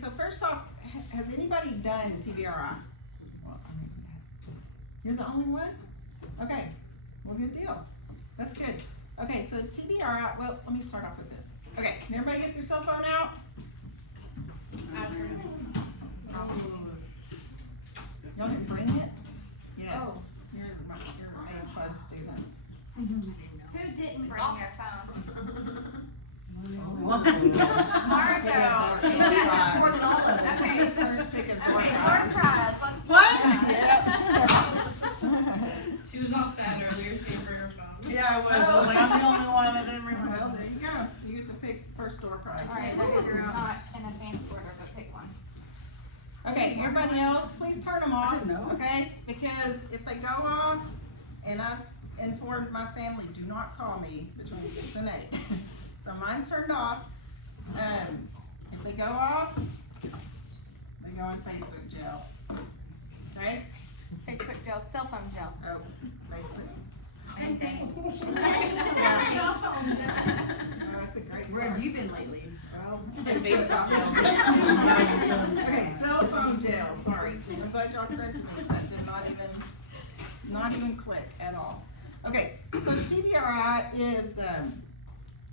so first off, has anybody done TBRI? Well, you're the only one? Okay, well, good deal. That's good. Okay, so TBRI, well, let me start off with this. Okay, can everybody get their cell phone out? Y'all didn't bring it? Yes. Oh. You're A+ students. Who didn't bring their phone? Marco. Okay. First pick of door Okay, prize. door prize, let's do What? that. She was all sad earlier, she didn't bring her phone. Yeah, I was. Oh. I'm the only one that didn't remember. Well, there you go. You get to pick first door prize. Alright, then figure out not in advance order, but pick one. Okay, everybody else, please turn them off, okay? Because if they go off, and I've informed my family, do not call me between 6 and 8. So mine's turned off. If they go off, they go in Facebook jail. Okay? Facebook jail, cell phone jail. Oh, Facebook. Same thing. She also on the Oh, it's a great Where have start. you been lately? Well, Facebook Okay, cell phone jail, sorry. I'm glad y'all corrected me, because that did not even click at all. Okay, so TBRI is,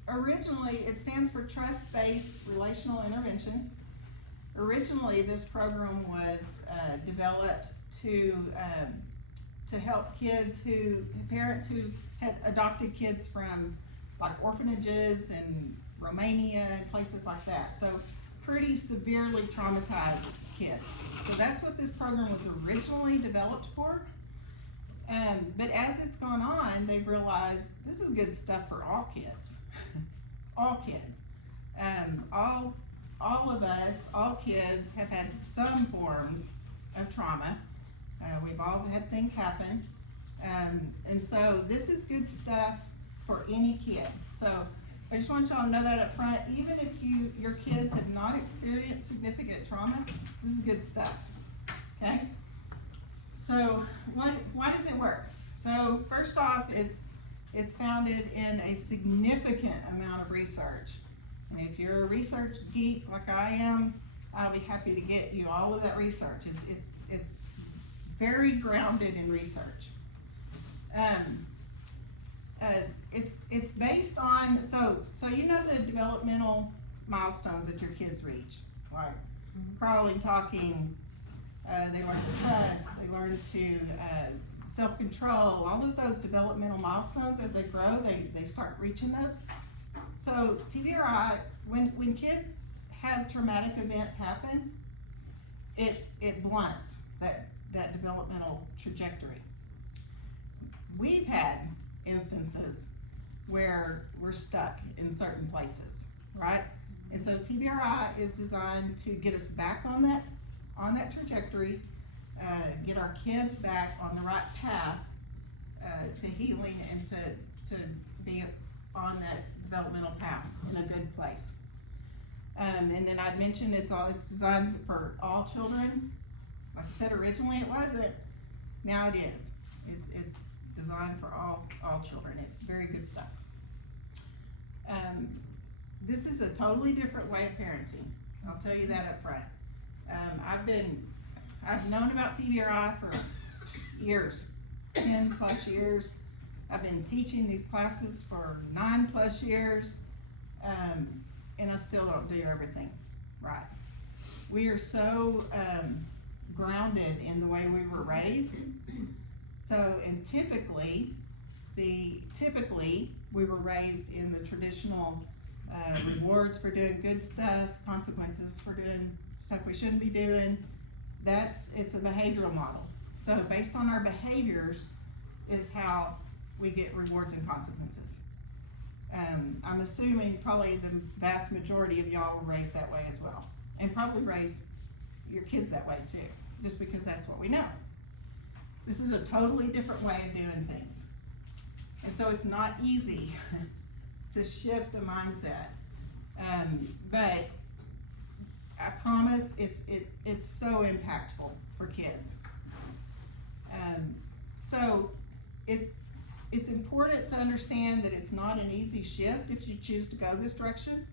originally, it stands for Trust-Based Relational Intervention. Originally, this program was developed to help parents who had adopted kids from like orphanages and Romania and places like that. So pretty severely traumatized kids. So that's what this program was originally developed for. But as it's gone on, they've realized this is good stuff for all kids. All kids. All of us, all kids have had some forms of trauma. We've all had things happen. And so this is good stuff for any kid. So I just want y'all to know that up front. Even if your kids have not experienced significant trauma, this is good stuff. Okay? So why does it work? So first off, it's founded in a significant amount of research. And if you're a research geek like I am, I'll be happy to get you all of that research. It's very grounded in research. It's based on, so you know the developmental milestones that your kids reach, like crawling, talking, they learn to trust, they learn to self-control, all of those developmental milestones as they grow, they start reaching those. So TBRI, when kids have traumatic events happen, it blunts that developmental trajectory. We've had instances where we're stuck in certain places, right? And so TBRI is designed to get us back on that trajectory, get our kids back on the right path to healing and to be on that developmental path in a good place. And then I'd mentioned it's designed for all children. Like I said, originally it wasn't. Now it is. It's designed for all children. It's very good stuff. This is a totally different way of parenting. I'll tell you that up front. I've known about TBRI for years, 10+ years. I've been teaching these classes for 9+ years, and I still don't do everything right. We are so grounded in the way we were raised. So, and typically we were raised in the traditional rewards for doing good stuff, consequences for doing stuff we shouldn't be doing. It's a behavioral model. So based on our behaviors is how we get rewards and consequences. I'm assuming probably the vast majority of y'all were raised that way as well. And probably raise your kids that way too, just because that's what we know. This is a totally different way of doing things. And so it's not easy to shift a mindset. But I promise it's so impactful for kids. So it's important to understand that it's not an easy shift if you choose to go this direction.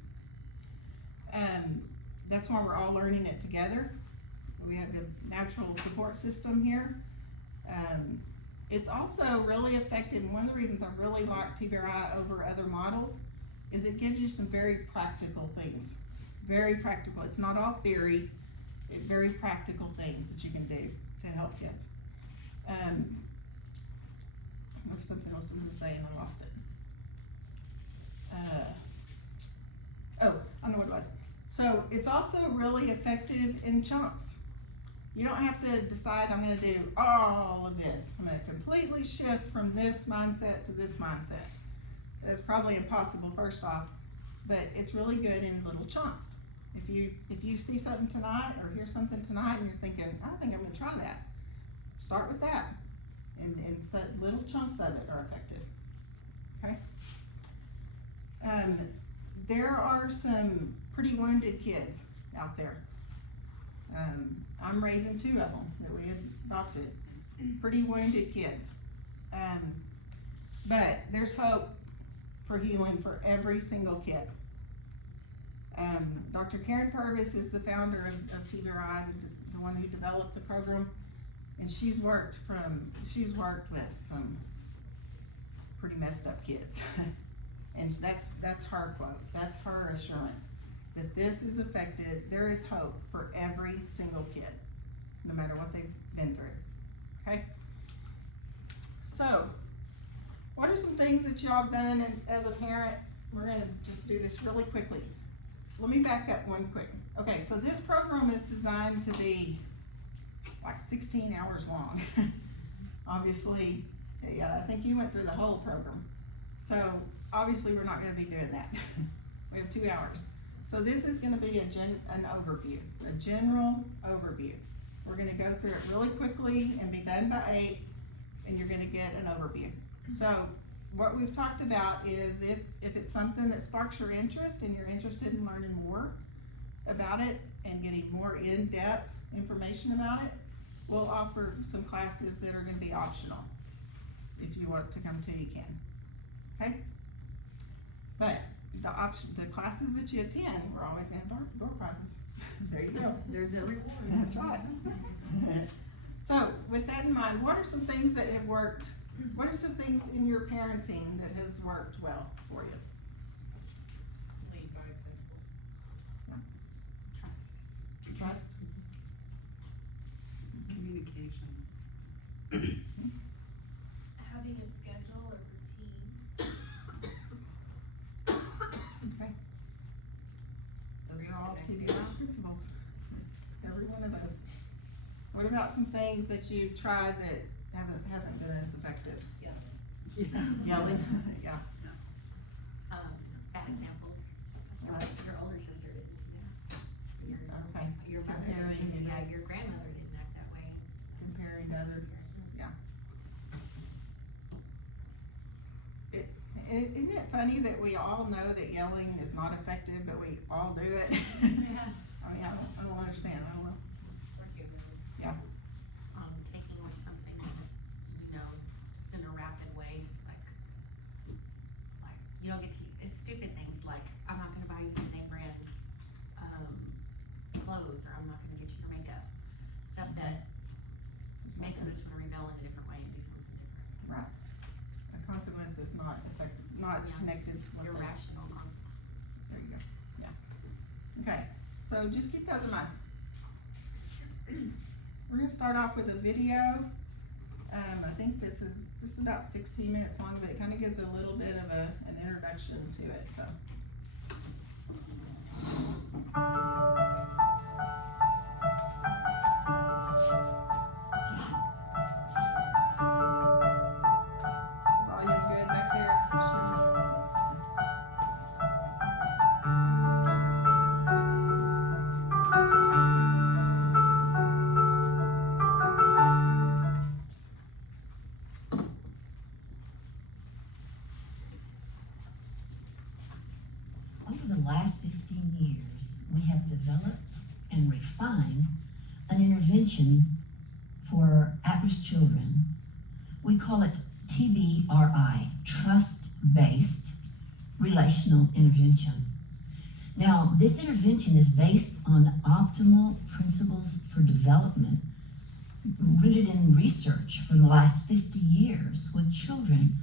that's why we're all learning it together. We have a natural support system here. It's also really effective, and one of the reasons I really like TBRI over other models is it gives you some very practical things. Very practical. It's not all theory. It's very practical things that you can do to help kids. There's something else I was going to say and I lost it. I know what it was. So it's also really effective in chunks. You don't have to decide, I'm going to do all of this. I'm going to completely shift from this mindset to this mindset. That's probably impossible, first off, but it's really good in little chunks. If you see something tonight or hear something tonight and you're thinking, I think I'm going to try that, start with that. And so little chunks of it are effective. Okay? There are some pretty wounded kids out there. I'm raising 2 of them that we adopted. Pretty wounded kids. But there's hope for healing for every single kid. Dr. Karen Purvis is the founder of TBRI, the one who developed the program, and she's worked with some pretty messed up kids. And that's her quote, that's her assurance, that this is effective. There is hope for every single kid, no matter what they've been through, okay? So, what are some things that y'all have done as a parent? We're gonna just do this really quickly. Let me back up one quick. Okay, so this program is designed to be like 16 hours long. Obviously, I think you went through the whole program. So, obviously we're not gonna be doing that. We have 2 hours. So this is gonna be an overview, a general overview. We're gonna go through it really quickly and be done by 8, and you're gonna get an overview. So what we've talked about is if it's something that sparks your interest and you're interested in learning more about it and getting more in-depth information about it, we'll offer some classes that are gonna be optional. If you want to come to, you can, okay? But the classes that you attend, we're always gonna have door prizes. There you go. There's a reward. That's right. So with that in mind, what are some things that have worked? What are some things in your parenting that has worked well for you? Lead by example. Trust. Communication. Having a schedule or routine. Okay. Those are all TBRI principles. Every one of those. What about some things that you've tried that hasn't been as effective? Yelling. Yeah. Bad examples. Your older sister didn't. Okay. Your mother Comparing, didn't. Yeah, your grandmother didn't act that way. Comparing to other. Isn't it funny that we all know that yelling is not effective, but we all do it? Yeah. I mean, I don't understand. I don't know. Yeah. Taking like something, just in a rapid way, just like you don't get to, it's stupid things like, I'm not gonna buy you name brand, clothes, or I'm not gonna get you your makeup. Stuff that makes them just wanna rebel in a different way and do something different. Right. A consequence is not effective, not Yeah. connected to what they. Irrational consequences. There you go. Yeah. Okay. So just keep those in mind. We're gonna start off with a video. I think this is about 16 minutes long, but it kind of gives a little bit of an introduction to it. So. Volume good back there? Sure. Over the last 15 years, we have developed and refined an intervention for at-risk children. We call it TBRI, Trust-Based Relational Intervention. Now, this intervention is based on optimal principles for development rooted in research from the last 50 years with children,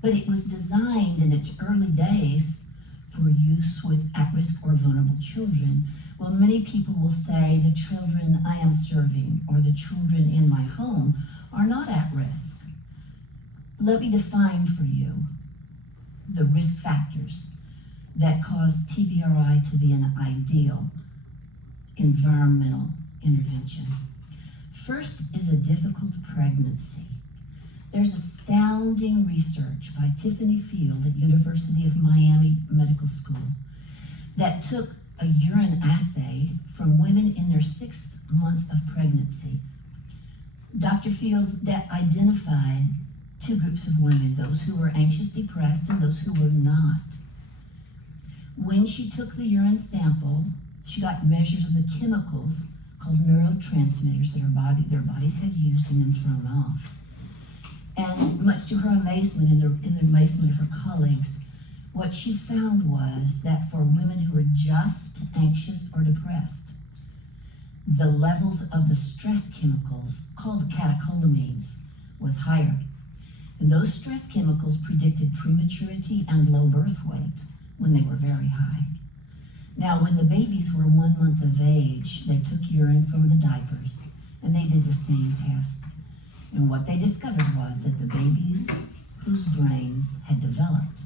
but it was designed in its early days for use with at-risk or vulnerable children. Well, many people will say the children I am serving or the children in my home are not at risk. Let me define for you the risk factors that cause TBRI to be an ideal environmental intervention. First is a difficult pregnancy. There's astounding research by Tiffany Field at University of Miami Medical School that took a urine assay from women in their 6th month of pregnancy. Dr. Field that identified 2 groups of women, those who were anxious, depressed, and those who were not. When she took the urine sample, she got measures of the chemicals called neurotransmitters that their bodies had used and then thrown off. And much to her amazement and the amazement of her colleagues, what she found was that for women who were just anxious or depressed, the levels of the stress chemicals called catecholamines was higher. And those stress chemicals predicted prematurity and low birth weight when they were very high. Now, when the babies were 1 month of age, they took urine from the diapers and they did the same test. And what they discovered was that the babies whose brains had developed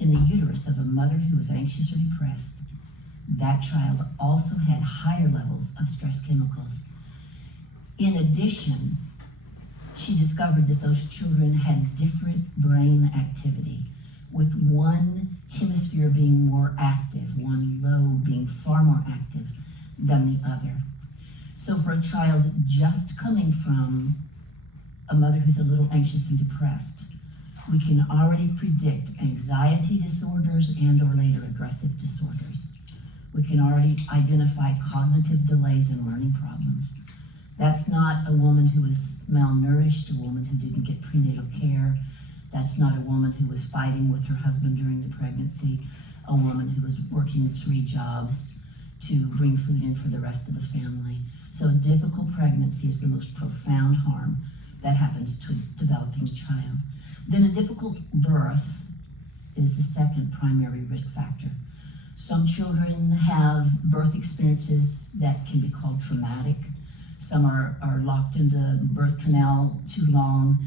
in the uterus of a mother who was anxious or depressed, that child also had higher levels of stress chemicals. In addition, she discovered that those children had different brain activity, with one hemisphere being more active, one lobe being far more active than the other. So for a child just coming from a mother who's a little anxious and depressed, we can already predict anxiety disorders and or later aggressive disorders. We can already identify cognitive delays and learning problems. That's not a woman who was malnourished, a woman who didn't get prenatal care. That's not a woman who was fighting with her husband during the pregnancy, a woman who was working 3 jobs to bring food in for the rest of the family. So a difficult pregnancy is the most profound harm that happens to a developing child. Then a difficult birth is the second primary risk factor. Some children have birth experiences that can be called traumatic. Some are locked in the birth canal too long.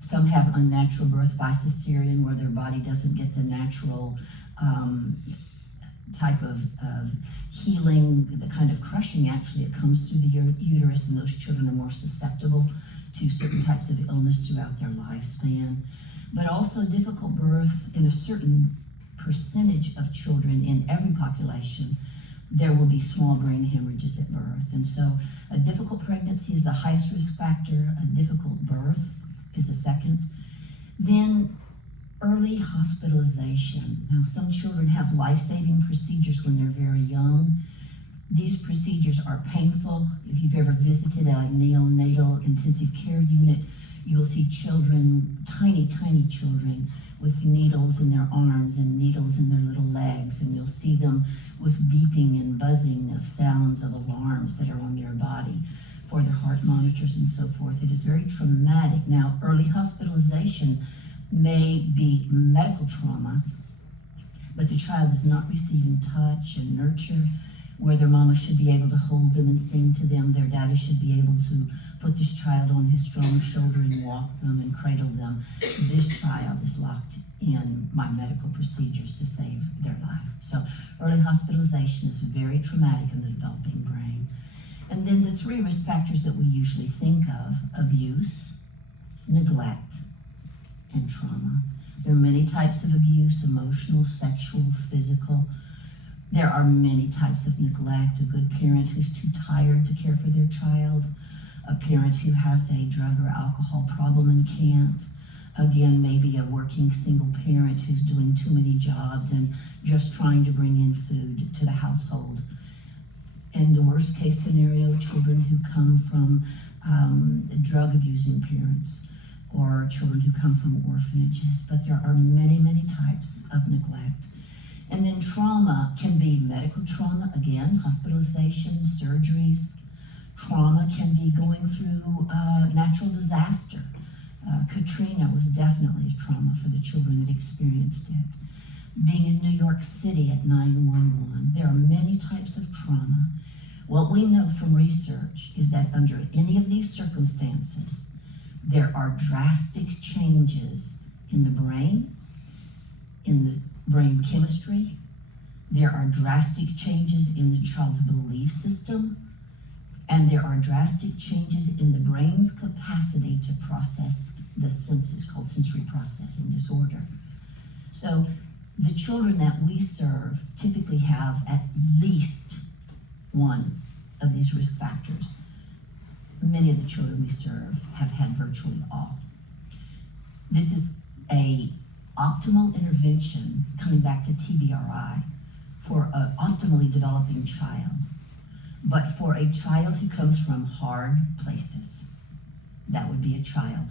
Some have unnatural birth by cesarean where their body doesn't get the natural type of healing, the kind of crushing actually that comes through the uterus, and those children are more susceptible to certain types of illness throughout their lifespan. But also difficult birth in a certain percentage of children in every population, there will be small brain hemorrhages at birth. And so a difficult pregnancy is the highest risk factor, a difficult birth is the second. Then early hospitalization. Now some children have life-saving procedures when they're very young. These procedures are painful. If you've ever visited a neonatal intensive care unit, you'll see children, tiny, tiny children, with needles in their arms and needles in their little legs, and you'll see them with beeping and buzzing of sounds of alarms that are on their body for their heart monitors and so forth. It is very traumatic. Now, early hospitalization may be medical trauma, but the child is not receiving touch and nurture, where their mama should be able to hold them and sing to them. Their daddy should be able to put this child on his strong shoulder and walk them and cradle them. This child is locked in my medical procedures to save their life. So early hospitalization is very traumatic in the developing brain. And then the 3 risk factors that we usually think of: abuse, neglect, and trauma. There are many types of abuse: emotional, sexual, physical. There are many types of neglect: a good parent who's too tired to care for their child, a parent who has a drug or alcohol problem and can't, again, maybe a working single parent who's doing too many jobs and just trying to bring in food to the household. In the worst case scenario, children who come from drug abusing parents, or children who come from orphanages. But there are many, many types of neglect. And then trauma can be medical trauma, again, hospitalization, surgeries. Trauma can be going through natural disaster. Katrina was definitely a trauma for the children that experienced it. Being in New York City at 9/11, there are many types of trauma. What we know from research is that under any of these circumstances, there are drastic changes in the brain chemistry. There are drastic changes in the child's belief system, and there are drastic changes in the brain's capacity to process the senses, called sensory processing disorder. So the children that we serve typically have at least one of these risk factors. Many of the children we serve have had virtually all. This is a optimal intervention, coming back to TBRI, for an optimally developing child. But for a child who comes from hard places, that would be a child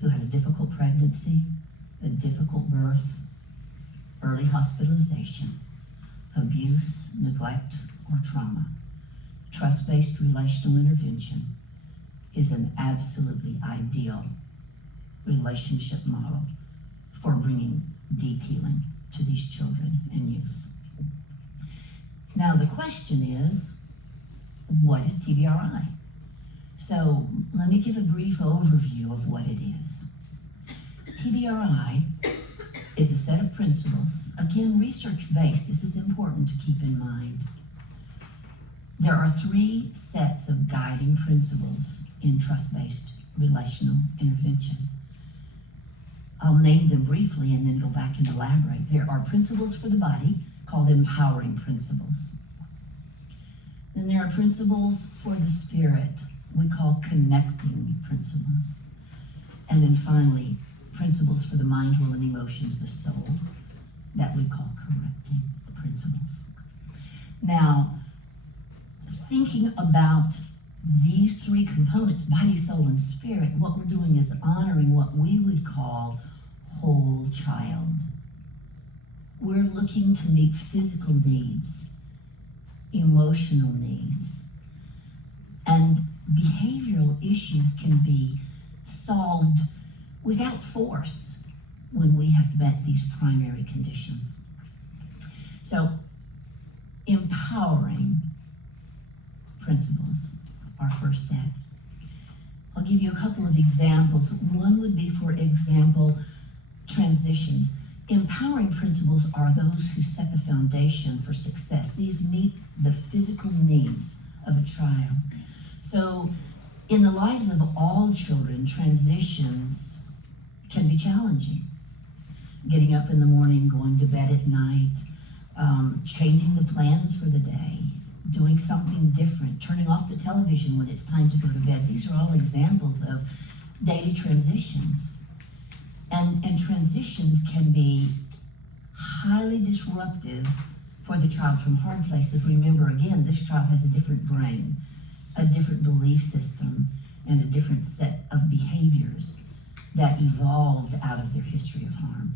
who had a difficult pregnancy, a difficult birth, early hospitalization, abuse, neglect, or trauma. Trust-based relational intervention is an absolutely ideal relationship model for bringing deep healing to these children and youth. Now the question is, what is TBRI? So let me give a brief overview of what it is. TBRI is a set of principles, again research-based, this is important to keep in mind. There are 3 sets of guiding principles in trust-based relational intervention. I'll name them briefly and then go back and elaborate. There are principles for the body called empowering principles. Then there are principles for the spirit we call connecting principles. And then finally, principles for the mind, will, and emotions, the soul, that we call correcting principles. Now, thinking about these 3 components, body, soul, and spirit, what we're doing is honoring what we would call whole child. We're looking to meet physical needs, emotional needs, and behavioral issues can be solved without force when we have met these primary conditions. So, empowering principles, our first set. I'll give you a couple of examples. One would be, for example, transitions. Empowering principles are those who set the foundation for success. These meet the physical needs of a child. So, in the lives of all children, transitions can be challenging. Getting up in the morning, going to bed at night, changing the plans for the day, doing something different, turning off the television when it's time to go to bed. These are all examples of daily transitions. And transitions can be highly disruptive for the child from hard places. Remember, again, this child has a different brain, a different belief system, and a different set of behaviors that evolved out of their history of harm.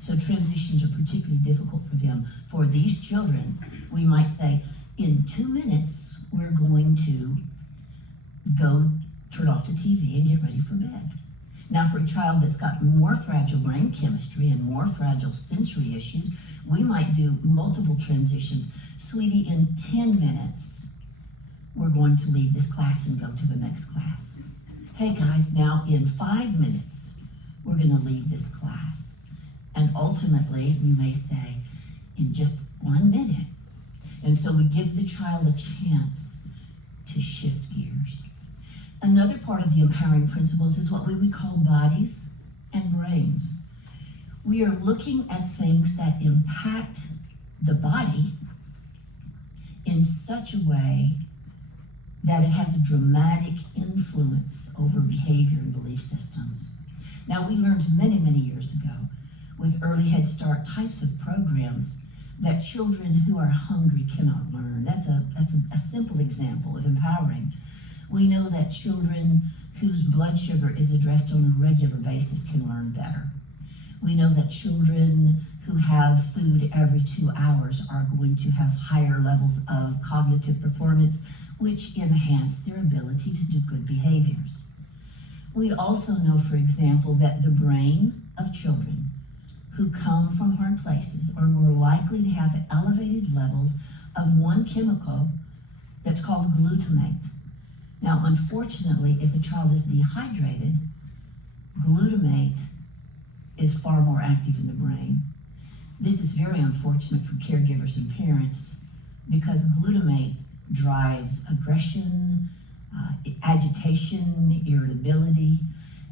So transitions are particularly difficult for them. For these children, we might say, in 2 minutes, we're going to go turn off the TV and get ready for bed. Now, for a child that's got more fragile brain chemistry and more fragile sensory issues, we might do multiple transitions. Sweetie, in 10 minutes, we're going to leave this class and go to the next class. Hey guys, now in 5 minutes, we're going to leave this class. And ultimately, we may say, in just 1 minute. And so we give the child a chance to shift gears. Another part of the empowering principles is what we would call bodies and brains. We are looking at things that impact the body in such a way that it has a dramatic influence over behavior and belief systems. Now, we learned many, many years ago with early Head Start types of programs that children who are hungry cannot learn. That's a simple example of empowering. We know that children whose blood sugar is addressed on a regular basis can learn better. We know that children who have food every 2 hours are going to have higher levels of cognitive performance, which enhance their ability to do good behaviors. We also know, for example, that the brain of children who come from hard places are more likely to have elevated levels of one chemical that's called glutamate. Now, unfortunately, if a child is dehydrated, glutamate is far more active in the brain. This is very unfortunate for caregivers and parents because glutamate drives aggression, agitation, irritability,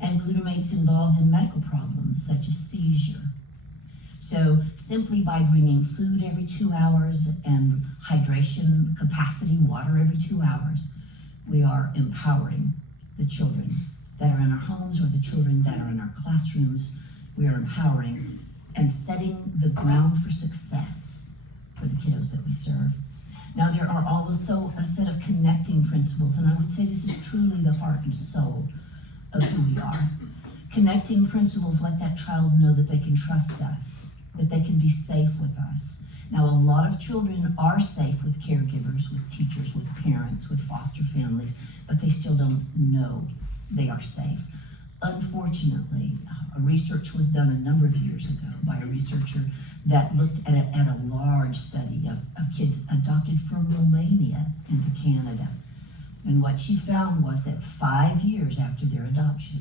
and glutamate's involved in medical problems such as seizure. So simply by bringing food every 2 hours and hydration capacity, water every 2 hours, we are empowering the children that are in our homes or the children that are in our classrooms. We are empowering and setting the ground for success for the kiddos that we serve. Now, there are also a set of connecting principles, and I would say this is truly the heart and soul of who we are. Connecting principles let that child know that they can trust us, that they can be safe with us. Now, a lot of children are safe with caregivers, with teachers, with parents, with foster families, but they still don't know they are safe. Unfortunately, a research was done a number of years ago by a researcher that looked at a large study of kids adopted from Romania into Canada. And what she found was that 5 years after their adoption,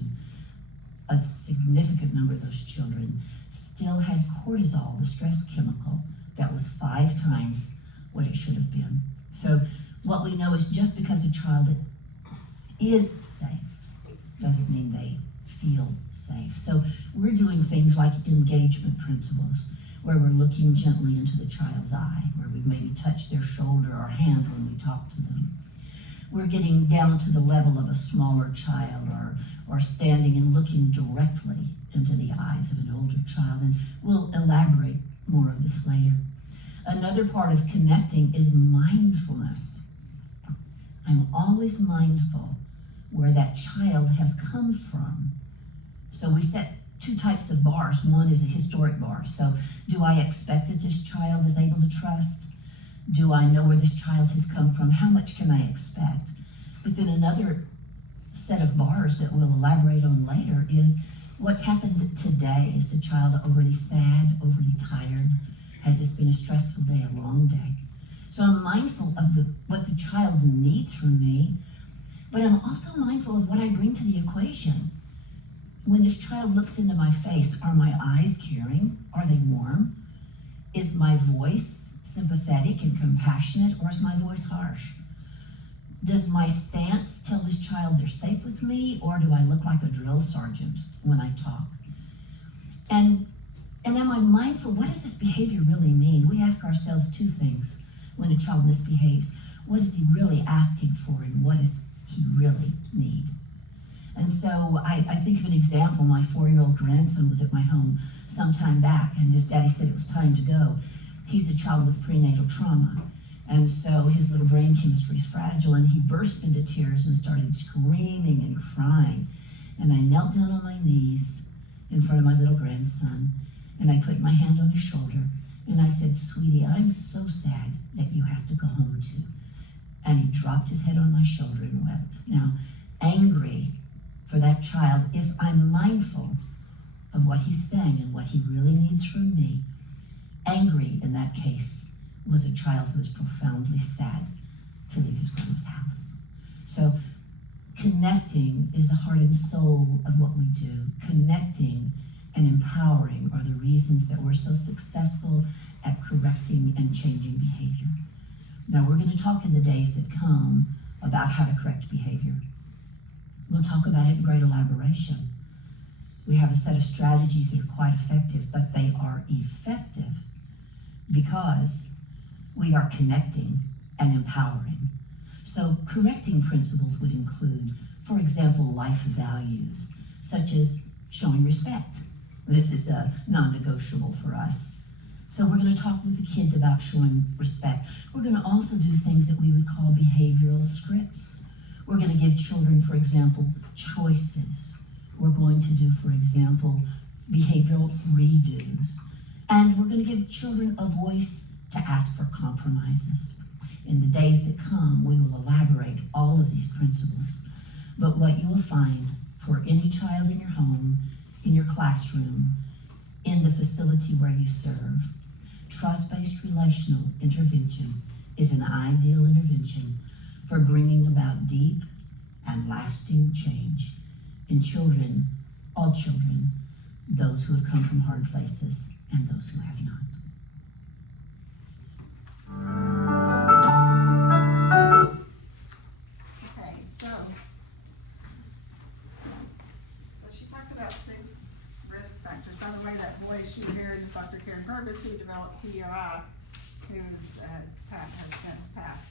a significant number of those children still had cortisol, the stress chemical, that was 5 times what it should have been. So what we know is just because a child is safe doesn't mean they feel safe. So we're doing things like engagement principles, where we're looking gently into the child's eye, where we maybe touch their shoulder or hand when we talk to them. We're getting down to the level of a smaller child, or standing and looking directly into the eyes of an older child, and we'll elaborate more of this later. Another part of connecting is mindfulness. I'm always mindful where that child has come from. So we set 2 types of bars. One is a historic bar. So do I expect that this child is able to trust? Do I know where this child has come from? How much can I expect? But then another set of bars that we'll elaborate on later is what's happened today. Is the child overly sad, overly tired? Has this been a stressful day, a long day? So I'm mindful of what the child needs from me, but I'm also mindful of what I bring to the equation. When this child looks into my face, are my eyes caring? Are they warm? Is my voice sympathetic and compassionate, or is my voice harsh? Does my stance tell this child they're safe with me, or do I look like a drill sergeant when I talk? And am I mindful, what does this behavior really mean? We ask ourselves 2 things when a child misbehaves. What is he really asking for, and what does he really need? And so I think of an example. My 4-year-old grandson was at my home some time back, and his daddy said it was time to go. He's a child with prenatal trauma, and so his little brain chemistry is fragile, and he burst into tears and started screaming and crying. And I knelt down on my knees in front of my little grandson, and I put my hand on his shoulder, and I said, "Sweetie, I'm so sad that you have to go home too." And he dropped his head on my shoulder and wept. Now, angry for that child, if I'm mindful of what he's saying and what he really needs from me, angry in that case was a child who was profoundly sad to leave his grandma's house. So connecting is the heart and soul of what we do. Connecting and empowering are the reasons that we're so successful at correcting and changing behavior. Now, we're going to talk in the days that come about how to correct behavior. We'll talk about it in great elaboration. We have a set of strategies that are quite effective, but they are effective because we are connecting and empowering. So correcting principles would include, for example, life values, such as showing respect. This is a non-negotiable for us. So we're going to talk with the kids about showing respect. We're going to also do things that we would call behavioral scripts. We're going to give children, for example, choices. We're going to do, for example, behavioral redos. And we're going to give children a voice to ask for compromises. In the days that come, we will elaborate all of these principles. But what you will find for any child in your home, in your classroom, in the facility where you serve, trust-based relational intervention is an ideal intervention for bringing about deep and lasting change in children, all children, those who have come from hard places and those who have not. Okay, so she talked about 6 risk factors. By the way, that voice you heard is Dr. Karen Purvis, who developed TBRI, who has since passed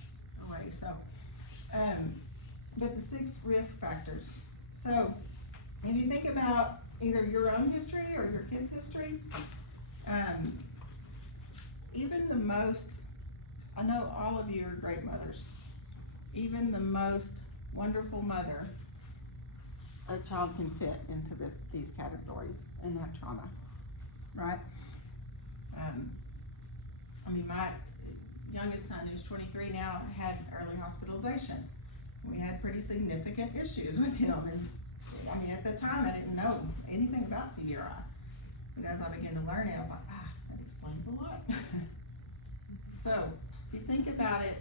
away. So, but the 6 risk factors. So, if you think about either your own history or your kids' history, even the most, I know all of you are great mothers, even the most wonderful mother, a child can fit into these categories and have trauma, right? I mean, my youngest son, who's 23 now, had early hospitalization. We had pretty significant issues with him, and I mean, at the time, I didn't know anything about TBRI. But as I began to learn it, I was like, that explains a lot. So, if you think about it,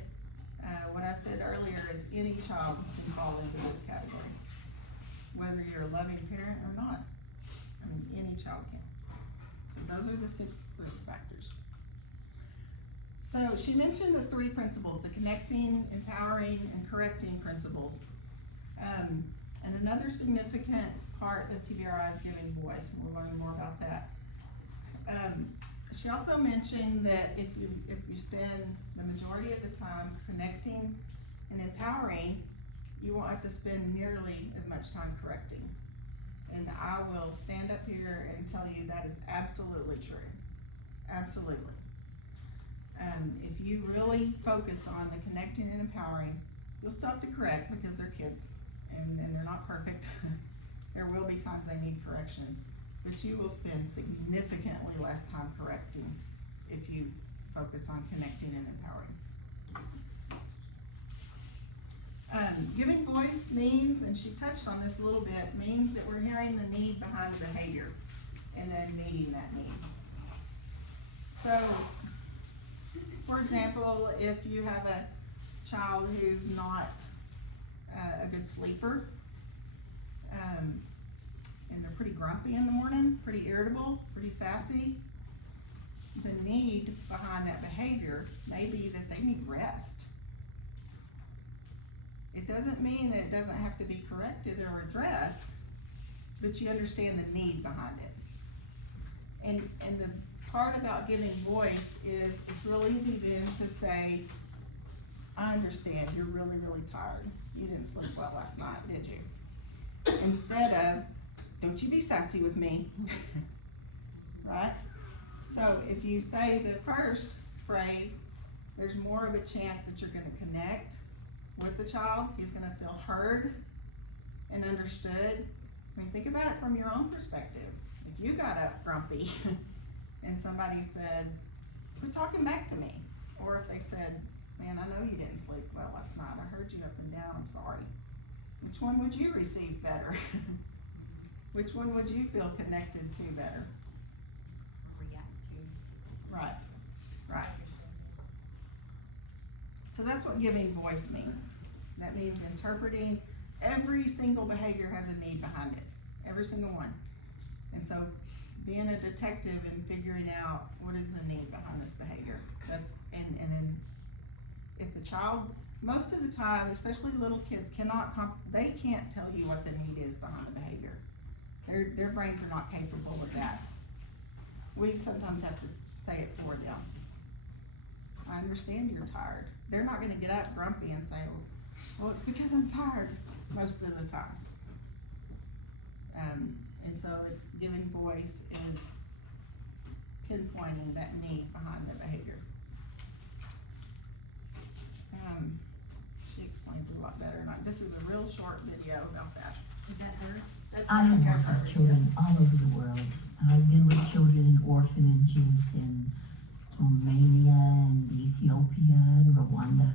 what I said earlier is any child can fall into this category, whether you're a loving parent or not. I mean, any child can. So those are the 6 risk factors. So she mentioned the 3 principles, the connecting, empowering, and correcting principles. And another significant part of TBRI is giving voice, and we'll learn more about that. She also mentioned that if you spend the majority of the time connecting and empowering, you won't have to spend nearly as much time correcting. And I will stand up here and tell you that is absolutely true. Absolutely. If you really focus on the connecting and empowering, you'll stop to correct because they're kids and they're not perfect. There will be times they need correction, but you will spend significantly less time correcting if you focus on connecting and empowering. Giving voice means, and she touched on this a little bit, means that we're hearing the need behind the behavior and then meeting that need. So, for example, if you have a child who's not a good sleeper, and they're pretty grumpy in the morning, pretty irritable, pretty sassy, the need behind that behavior may be that they need rest. It doesn't mean that it doesn't have to be corrected or addressed, but you understand the need behind it. And the part about giving voice is it's real easy then to say, I understand, you're really, really tired. You didn't sleep well last night, did you? Instead of, don't you be sassy with me, right? So if you say the first phrase, there's more of a chance that you're gonna connect with the child. He's gonna feel heard and understood. I mean, think about it from your own perspective. If you got up grumpy and somebody said, quit talking back to me, or if they said, man, I know you didn't sleep well last night. I heard you up and down, I'm sorry. Which one would you receive better? Which one would you feel connected to better? React to. Right, right. So that's what giving voice means. That means interpreting. Every single behavior has a need behind it. Every single one. And so being a detective and figuring out what is the need behind this behavior. And then if the child, most of the time, especially little kids, they can't tell you what the need is behind the behavior. Their brains are not capable of that. We sometimes have to say it for them. I understand you're tired. They're not gonna get up grumpy and say, well, it's because I'm tired most of the time. And so it's giving voice is pinpointing that need behind the behavior. She explains it a lot better, and this is a real short video about that. Is that her? That's I where have we go worked with first, children yes. all over the world. I've been with children in orphanages in Romania and Ethiopia and Rwanda.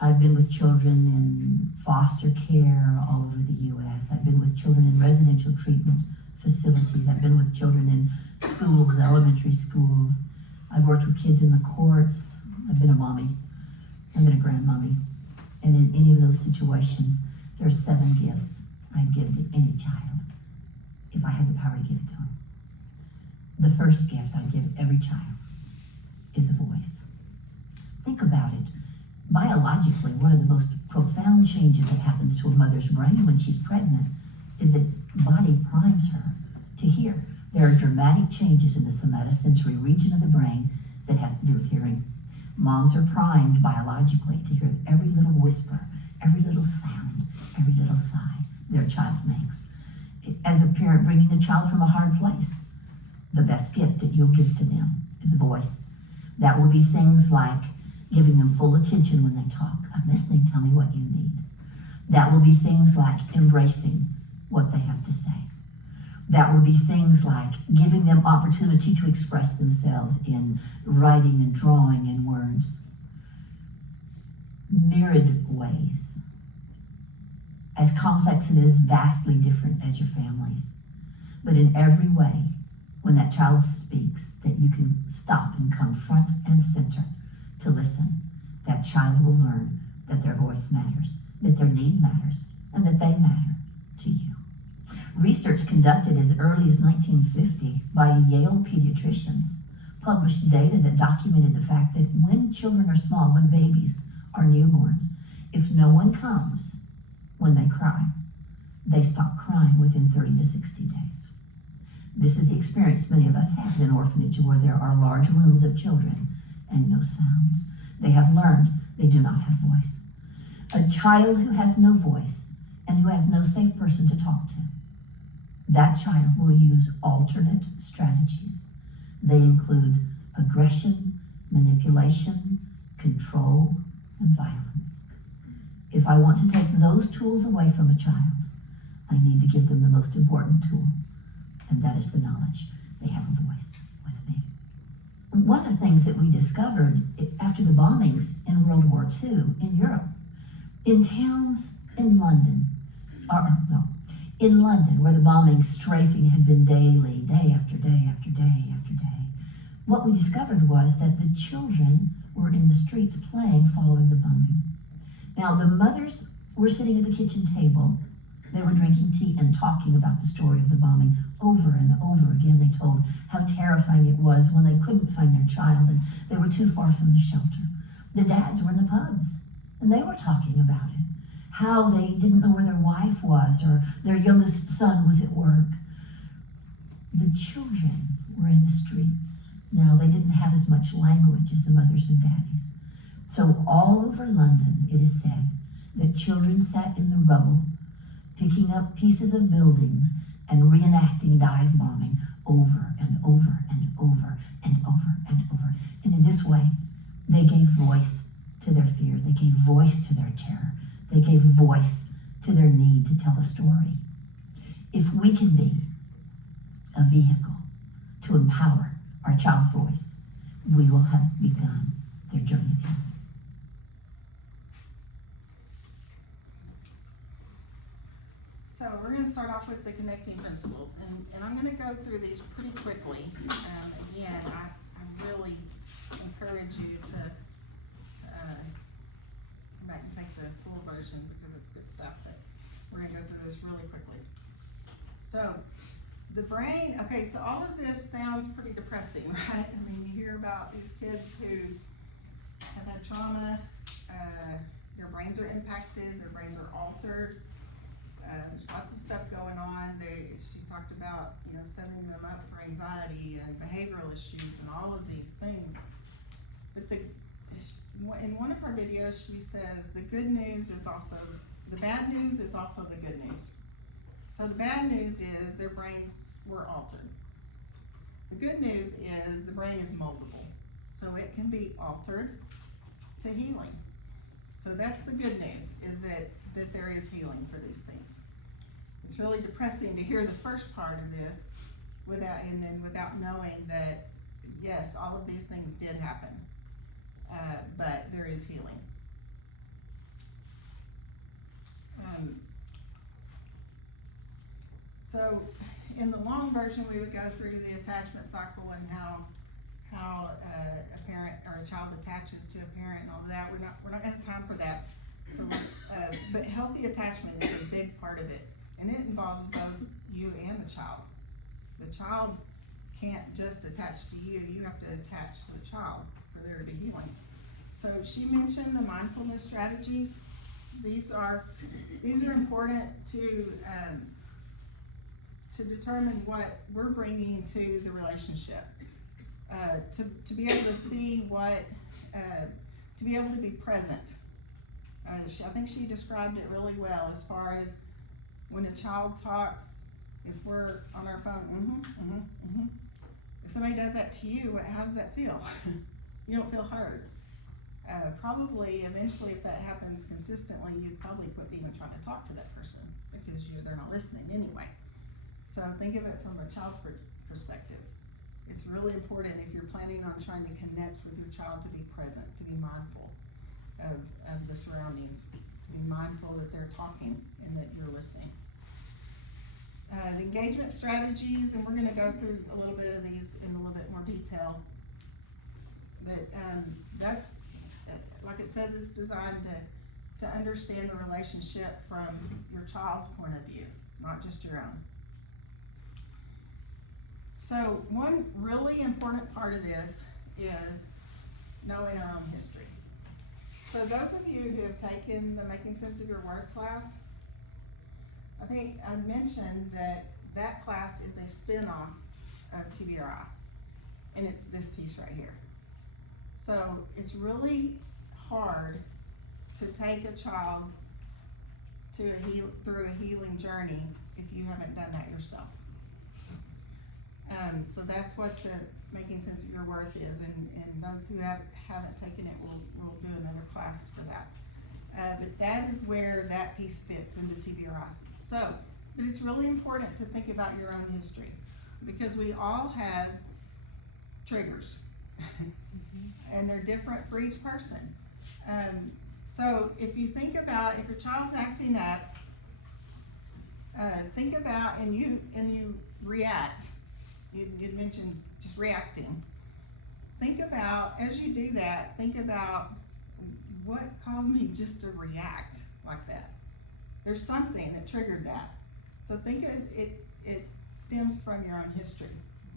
I've been with children in foster care all over the U.S. I've been with children in residential treatment facilities. I've been with children in schools, elementary schools. I've worked with kids in the courts. I've been a mommy. I've been a grandmommy. And in any of those situations, there are 7 gifts I'd give to any child if I had the power to give it to them. The first gift I'd give every child is a voice. Think about it. Biologically, one of the most profound changes that happens to a mother's brain when she's pregnant is that body primes her to hear. There are dramatic changes in the somatosensory region of the brain that has to do with hearing. Moms are primed biologically to hear every little whisper, every little sound, every little sigh their child makes. As a parent bringing a child from a hard place, the best gift that you'll give to them is a voice. That will be things like giving them full attention when they talk. I'm listening, tell me what you need. That will be things like embracing what they have to say. That will be things like giving them opportunity to express themselves in writing and drawing and words. Myriad ways. As complex and as vastly different as your families. But in every way, when that child speaks, that you can stop and come front and center to listen, that child will learn that their voice matters, that their need matters, and that they matter to you. Research conducted as early as 1950 by Yale pediatricians published data that documented the fact that when children are small, when babies are newborns, if no one comes when they cry, they stop crying within 30 to 60 days. This is the experience many of us have in an orphanage where there are large rooms of children and no sounds. They have learned they do not have voice. A child who has no voice and who has no safe person to talk to, that child will use alternate strategies. They include aggression, manipulation, control, and violence. If I want to take those tools away from a child, I need to give them the most important tool, and that is the knowledge they have a voice with me. One of the things that we discovered after the bombings in World War II in Europe, in towns in London, in London, where the bombing strafing had been daily, day after day after day after day, what we discovered was that the children were in the streets playing following the bombing. Now, the mothers were sitting at the kitchen table. They were drinking tea and talking about the story of the bombing over and over again. They told how terrifying it was when they couldn't find their child and they were too far from the shelter. The dads were in the pubs and they were talking about it. How they didn't know where their wife was or their youngest son was at work. The children were in the streets. Now, they didn't have as much language as the mothers and daddies. So all over London, it is said that children sat in the rubble, picking up pieces of buildings and reenacting dive bombing over and over and over and over and over. And in this way, they gave voice to their fear. They gave voice to their terror. They gave voice to their need to tell a story. If we can be a vehicle to empower our child's voice, we will have begun their journey of healing. So we're going to start off with the connecting principles, and I'm going to go through these pretty quickly. Again, I really encourage you to come back and take the full version because it's good stuff, but we're going to go through this really quickly. So the brain, okay, so all of this sounds pretty depressing, right? I mean, you hear about these kids who have had trauma, their brains are impacted, their brains are altered. There's lots of stuff going on. She talked about, setting them up for anxiety and behavioral issues and all of these things. But in one of her videos, she says the bad news is also the good news. So the bad news is their brains were altered. The good news is the brain is moldable. So it can be altered to healing. So that's the good news, is that there is healing for these things. it's really depressing to hear the first part of this without knowing that, yes, all of these things did happen, but there is healing. So in the long version, we would go through the attachment cycle and how a parent or a child attaches to a parent and all of that. We're not gonna have time for that. So, but healthy attachment is a big part of it, and it involves both you and the child. The child can't just attach to you; you have to attach to the child for there to be healing. So she mentioned the mindfulness strategies. These are important to determine what we're bringing to the relationship. To be able to see what, to be able to be present. I think she described it really well as far as when a child talks, if we're on our phone, if somebody does that to you, how does that feel? You don't feel heard. Probably eventually if that happens consistently, you'd probably quit even trying to talk to that person because they're not listening anyway. So think of it from a child's perspective. It's really important if you're planning on trying to connect with your child to be present, to be mindful of the surroundings, to be mindful that they're talking and that you're listening. The engagement strategies, and we're gonna go through a little bit of these in a little bit more detail. But that's, like it says, it's designed to understand the relationship from your child's point of view, not just your own. So one really important part of this is knowing our own history. So those of you who have taken the Making Sense of Your Word class, I think I mentioned that class is a spin-off of TBRI, and it's this piece right here. So it's really hard to take a child through a healing journey if you haven't done that yourself. So that's what the Making Sense of Your Worth is, and those who haven't taken it will do another class for that. But that is where that piece fits into TBRI. So, but it's really important to think about your own history, because we all have triggers, and they're different for each person. So if you think about, if your child's acting up, think about, and you react. You mentioned just reacting. Think about, as you do that, think about what caused me just to react like that. There's something that triggered that. So think of it, it stems from your own history.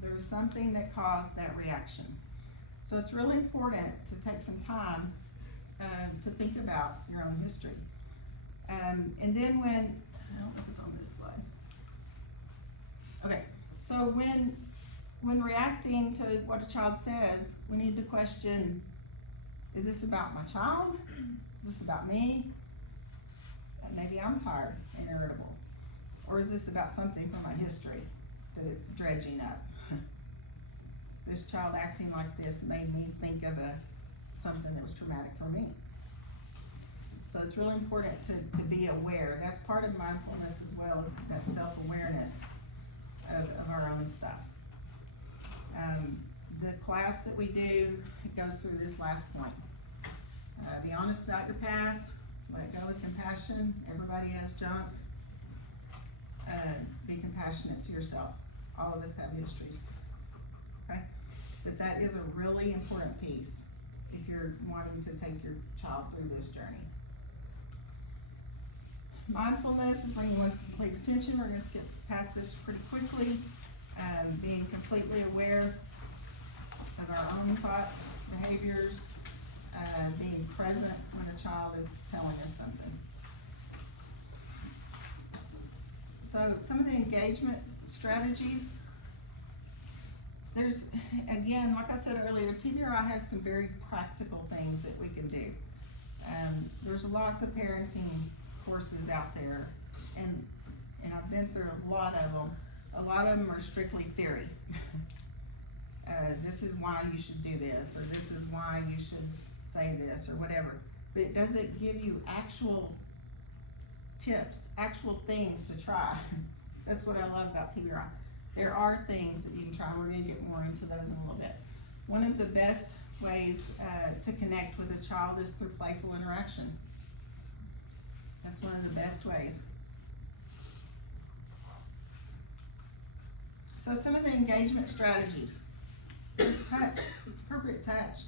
There was something that caused that reaction. So it's really important to take some time to think about your own history. And then when, I don't know if it's on this slide. Okay, so when reacting to what a child says, we need to question, is this about my child? Is this about me? Maybe I'm tired and irritable. Or is this about something from my history that it's dredging up? This child acting like this made me think of something that was traumatic for me. So it's really important to be aware. That's part of mindfulness as well, is that self-awareness of our own stuff. The class that we do, it goes through this last point. Be honest about your past, let it go with compassion. Everybody has junk. Be compassionate to yourself. All of us have histories, okay? But that is a really important piece if you're wanting to take your child through this journey. Mindfulness is bringing one's complete attention. We're gonna skip past this pretty quickly. Being completely aware of our own thoughts, behaviors, being present when a child is telling us something. So some of the engagement strategies, there's, again, like I said earlier, TBRI has some very practical things that we can do. There's lots of parenting courses out there, and I've been through a lot of them. A lot of them are strictly theory. This is why you should do this, or this is why you should say this, or whatever. But it doesn't give you actual tips, actual things to try. That's what I love about TBRI. There are things that you can try, and we're gonna get more into those in a little bit. One of the best ways to connect with a child is through playful interaction. That's one of the best ways. So some of the engagement strategies. There's touch, appropriate touch.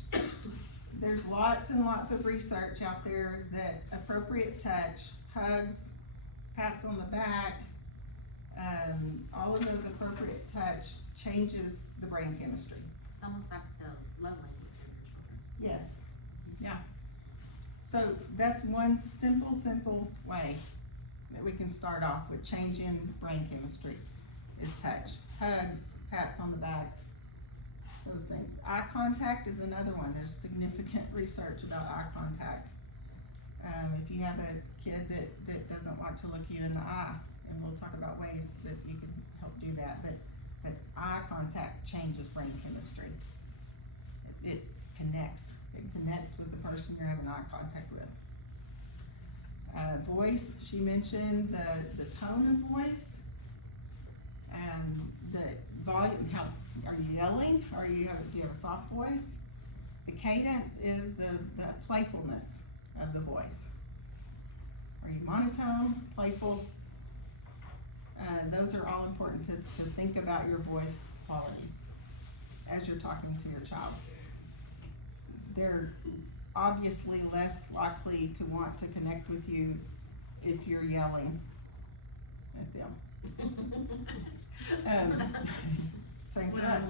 There's lots and lots of research out there that appropriate touch, hugs, pats on the back, all of those appropriate touch changes the brain chemistry. It's almost like the love language of your children. Yes, yeah. So that's one simple way that we can start off with changing brain chemistry is touch. Hugs, pats on the back, those things. Eye contact is another one. There's significant research about eye contact. If you have a kid that doesn't like to look you in the eye, and we'll talk about ways that you can help do that, but eye contact changes brain chemistry. It connects with the person you're having eye contact with. Voice, she mentioned the tone of voice, the volume, how, are you yelling, or do you have a soft voice? The cadence is the playfulness of the voice. Are you monotone, playful? Those are all important to think about your voice quality as you're talking to your child. They're obviously less likely to want to connect with you if you're yelling at them. Same for us.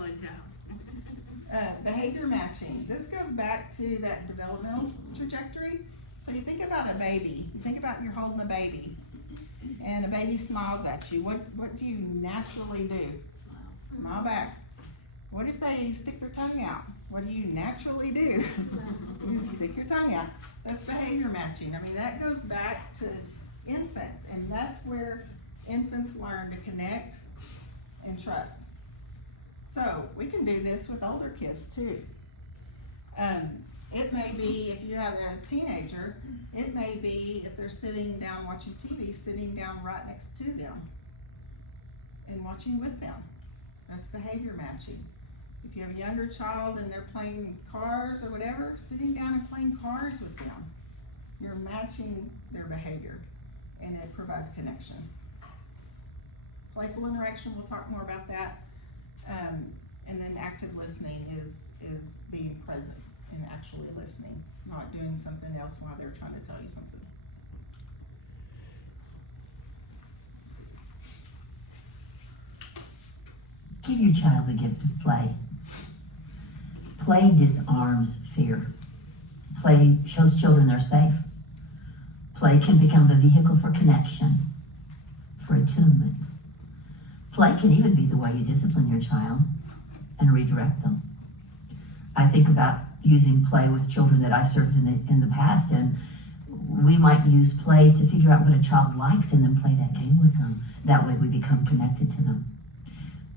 Behavior matching. This goes back to that developmental trajectory. So you think about a baby. You think about you're holding a baby, and a baby smiles at you. What do you naturally do? Smile back. What if they stick their tongue out? What do you naturally do? You stick your tongue out. That's behavior matching. I mean, that goes back to infants, and that's where infants learn to connect and trust. So we can do this with older kids too. It may be, if you have a teenager, it may be if they're sitting down watching TV, sitting down right next to them and watching with them. That's behavior matching. If you have a younger child and they're playing cars or whatever, sitting down and playing cars with them, you're matching their behavior, and it provides connection. Playful interaction, we'll talk more about that. And then active listening is being present and actually listening, not doing something else while they're trying to tell you something. Give your child the gift of play. Play disarms fear. Play shows children they're safe. Play can become the vehicle for connection, for attunement. Play can even be the way you discipline your child and redirect them. I think about using play with children that I've served in the past, and we might use play to figure out what a child likes and then play that game with them. That way we become connected to them.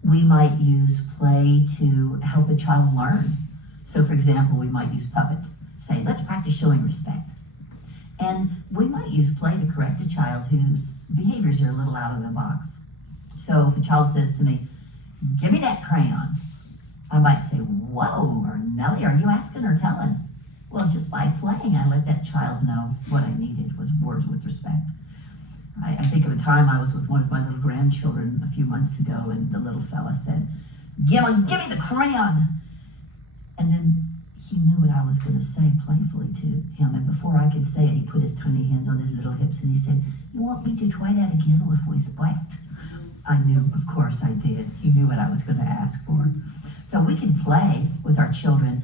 We might use play to help a child learn. So for example, we might use puppets. Say, let's practice showing respect. And we might use play to correct a child whose behaviors are a little out of the box. So if a child says to me, give me that crayon, I might say, whoa, or Nellie, are you asking or telling? Well, just by playing, I let that child know what I needed was words with respect. I think of a time I was with one of my little grandchildren a few months ago, and the little fella said, give me the crayon. And then he knew what I was going to say playfully to him, and before I could say it, he put his tiny hands on his little hips and he said, you want me to try that again with respect? I knew, of course I did. He knew what I was going to ask for. So we can play with our children.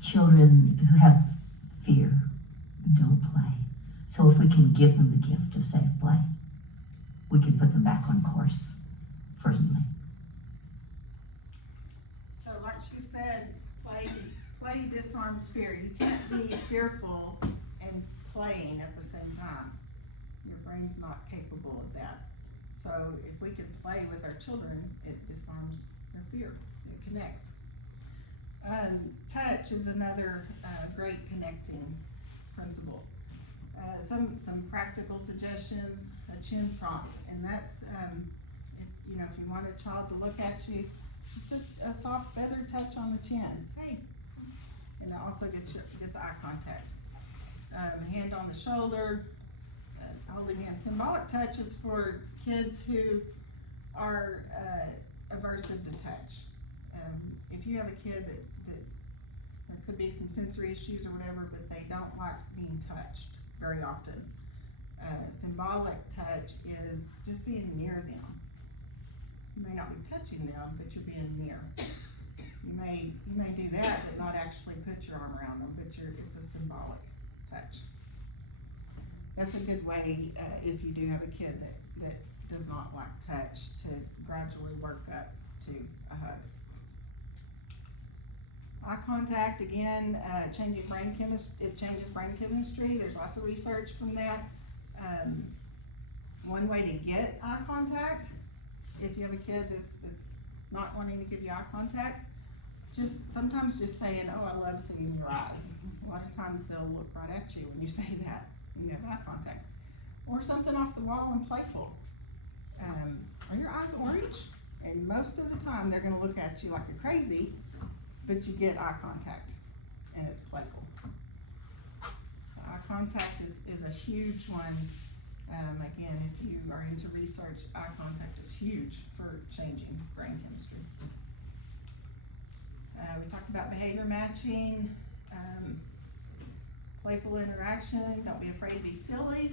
Children who have fear don't play. So if we can give them the gift of safe play, we can put them back on course for healing. So like she said, play disarms fear. You can't be fearful and playing at the same time. Your brain's not capable of that. So if we can play with our children, it disarms their fear. It connects. Touch is another great connecting principle. Some practical suggestions, a chin prompt, and that's, if you want a child to look at you, just a soft feathered touch on the chin, hey, and it also gets eye contact. Hand on the shoulder, holding hands. Symbolic touch is for kids who are aversive to touch. If you have a kid that there could be some sensory issues or whatever, but they don't like being touched very often. Symbolic touch is just being near them. You may not be touching them, but you're being near. You may do that, but not actually put your arm around them, but it's a symbolic touch. That's a good way, if you do have a kid that does not like touch, to gradually work up to a hug. Eye contact, again, it changes brain chemistry. There's lots of research from that. One way to get eye contact, if you have a kid that's not wanting to give you eye contact, sometimes just saying, oh, I love seeing your eyes. A lot of times they'll look right at you when you say that and you have eye contact. Or something off the wall and playful. Are your eyes orange? And most of the time they're gonna look at you like you're crazy, but you get eye contact and it's playful. Eye contact is a huge one. Again, if you are into research, eye contact is huge for changing brain chemistry. We talked about behavior matching, playful interaction, don't be afraid to be silly.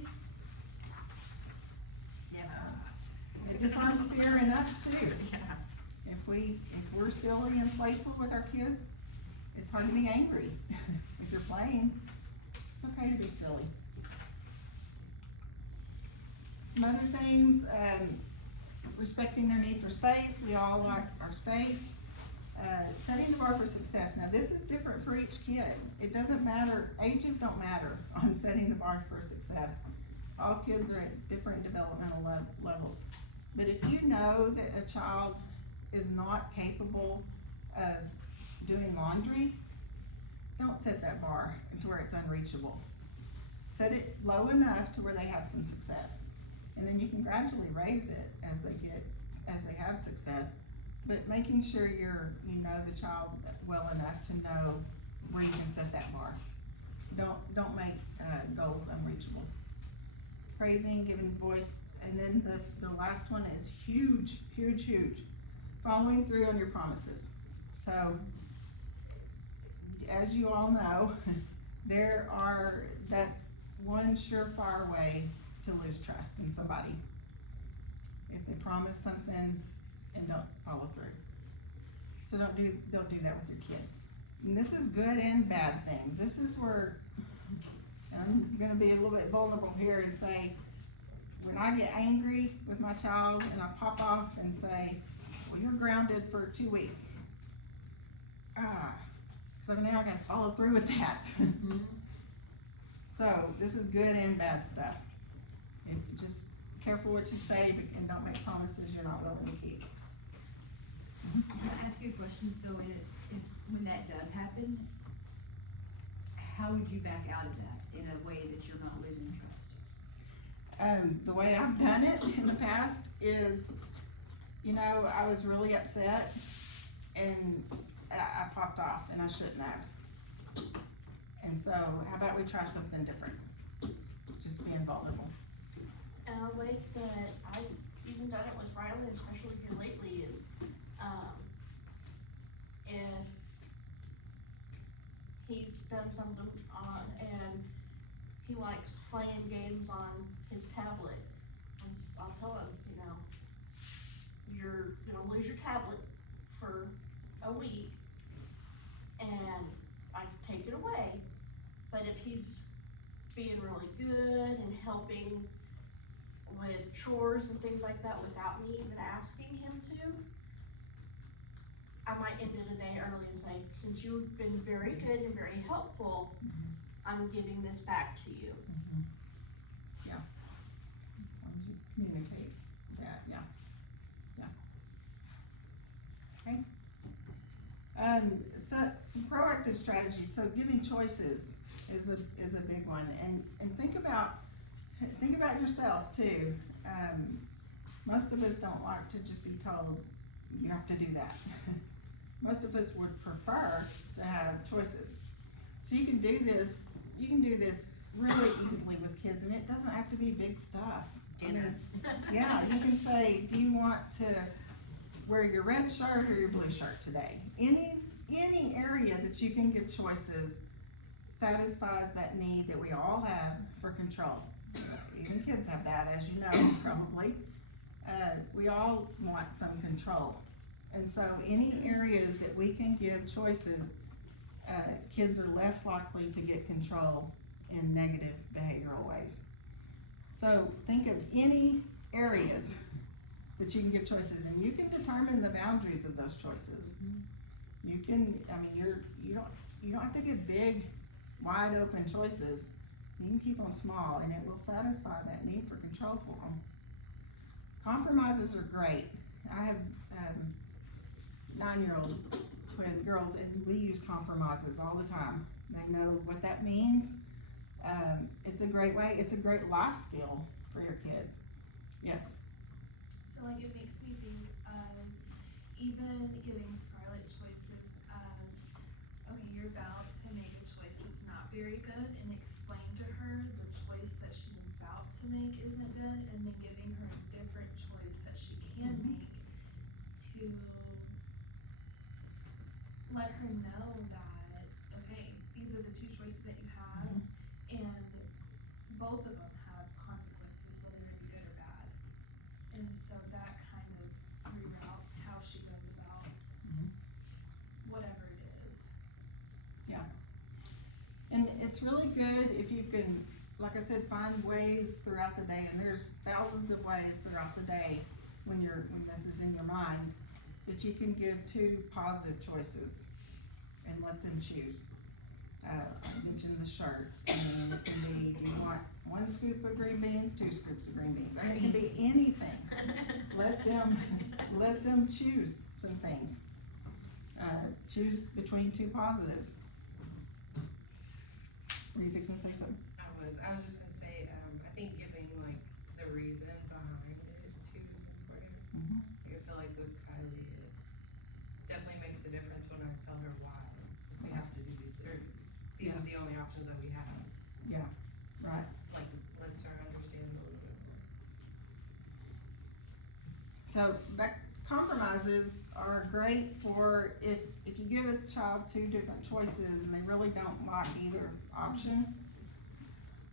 It disarms fear in us too. If we're silly and playful with our kids, it's hard to be angry. If you're playing, it's okay to be silly. Some other things, respecting their need for space. We all like our space. Setting the bar for success. Now this is different for each kid. It doesn't matter, ages don't matter on setting the bar for success. All kids are at different developmental levels. But if you know that a child is not capable of doing laundry, don't set that bar to where it's unreachable. Set it low enough to where they have some success. And then you can gradually raise it as they have success. But making sure you know the child well enough to know where you can set that bar. Don't make goals unreachable. Praising, giving voice, and then the last one is huge. Following through on your promises. So, as you all know, that's one surefire way to lose trust in somebody. If they promise something and don't follow through. So don't do that with your kid. And this is good and bad things. This is where I'm gonna be a little bit vulnerable here and say, when I get angry with my child and I pop off and say, well, you're grounded for 2 weeks. So now I gotta follow through with that. Mm-hmm. So this is good and bad stuff. If you just careful what you say and don't make promises you're not willing to keep. Can I ask you a question? So when that does happen, how would you back out of that in a way that you're not losing trust? The way I've done it in the past is, I was really upset and I popped off and I shouldn't have. And so how about we try something different? Just being vulnerable. And a way that I've even done it with Riley, especially here lately, is if he's done something and he likes playing games on his tablet, I'll tell him, you're gonna lose your tablet for a week, and I take it away. But if he's being really good and helping with chores and things like that without me even asking him to, I might end it a day early and say, since you've been very good and very helpful, I'm giving this back to you. Yeah. As long as you communicate that, yeah. Okay. So some proactive strategies. So giving choices is a big one, and think about yourself too. Most of us don't like to just be told, you have to do that. Most of us would prefer to have choices. So you can do this really easily with kids, and it doesn't have to be big stuff. Dinner. Yeah, you can say, do you want to wear your red shirt or your blue shirt today? Any area that you can give choices satisfies that need that we all have for control. Even kids have that, as you know, probably. We all want some control. And so any areas that we can give choices, kids are less likely to get control in negative behavioral ways. So think of any areas that you can give choices, and you can determine the boundaries of those choices. You can, you don't have to give big, wide open choices. You can keep them small, and it will satisfy that need for control for them. Compromises are great. I have 9-year-old twin girls, and we use compromises all the time. They know what that means. It's a great way. It's a great life skill for your kids. Yes. So like it makes me think of even giving Scarlett choices of, okay, you're about to make a choice that's not very good, and explain to her the choice that she's about to make isn't good, and then giving her a different choice that she can make to let her know that, okay, these are the two choices that you have, and both of them have consequences, whether it be good or bad. And so that kind of reroutes how she goes about whatever it is. And it's really good if you can, like I said, find ways throughout the day, and there's thousands of ways throughout the day when this is in your mind, that you can give 2 positive choices and let them choose. I mentioned the shirts. I mean, it can be, do you want 1 scoop of green beans, 2 scoops of green beans? I mean, it can be anything. Let them choose some things. Choose between 2 positives. Were you fixing to say something? I was just gonna say, I think giving like the reason behind it too is important. I feel like with Kylie, it definitely makes a difference when I tell her why we have to do these, or these are the only options that we have. Yeah, right. Like, lets her understand a little bit more. So compromises are great for if you give a child 2 different choices and they really don't like either option.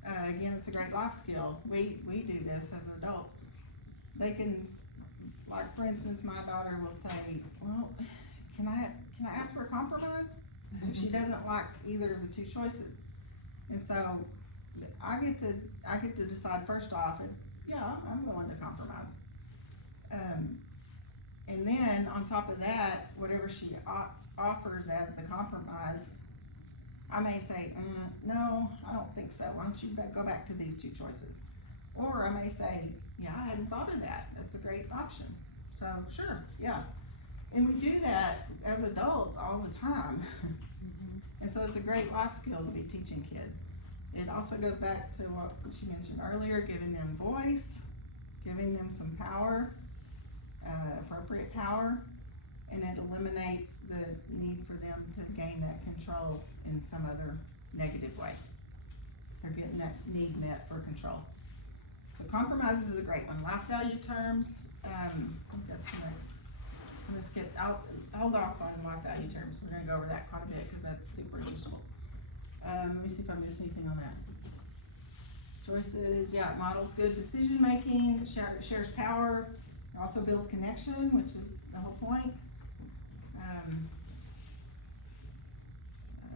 Again, it's a great life skill. We do this as adults. They can, like for instance, my daughter will say, well, can I ask for a compromise if she doesn't like either of the 2 choices? And so I get to decide first off, and yeah, I'm willing to compromise. And then on top of that, whatever she offers as the compromise, I may say, no, I don't think so. Why don't you go back to these 2 choices? Or I may say, yeah, I hadn't thought of that. That's a great option. So sure, yeah. And we do that as adults all the time. And so it's a great life skill to be teaching kids. It also goes back to what she mentioned earlier, giving them voice, giving them some power, appropriate power, and it eliminates the need for them to gain that control in some other negative way. They're getting that need met for control. So compromises is a great one. Life value terms, I think that's the next. I'll hold off on life value terms. We're gonna go over that quite a bit because that's super useful. Let me see if I missed anything on that. Choices, yeah, models good decision making, shares power, also builds connection, which is the whole point.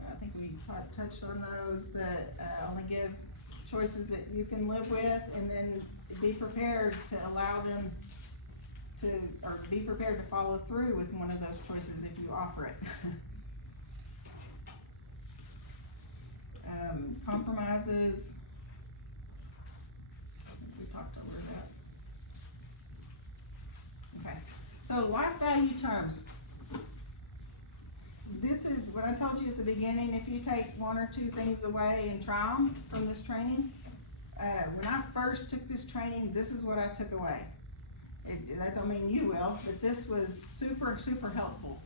I think we touched on those, that only give choices that you can live with, and then be prepared to allow them to, or be prepared to follow through with one of those choices if you offer it. Compromises, I think we talked over that. Okay, so life value terms. this is what I told you at the beginning, if you take one or two things away and try them from this training, when I first took this training, this is what I took away. That don't mean you will, but this was super, super helpful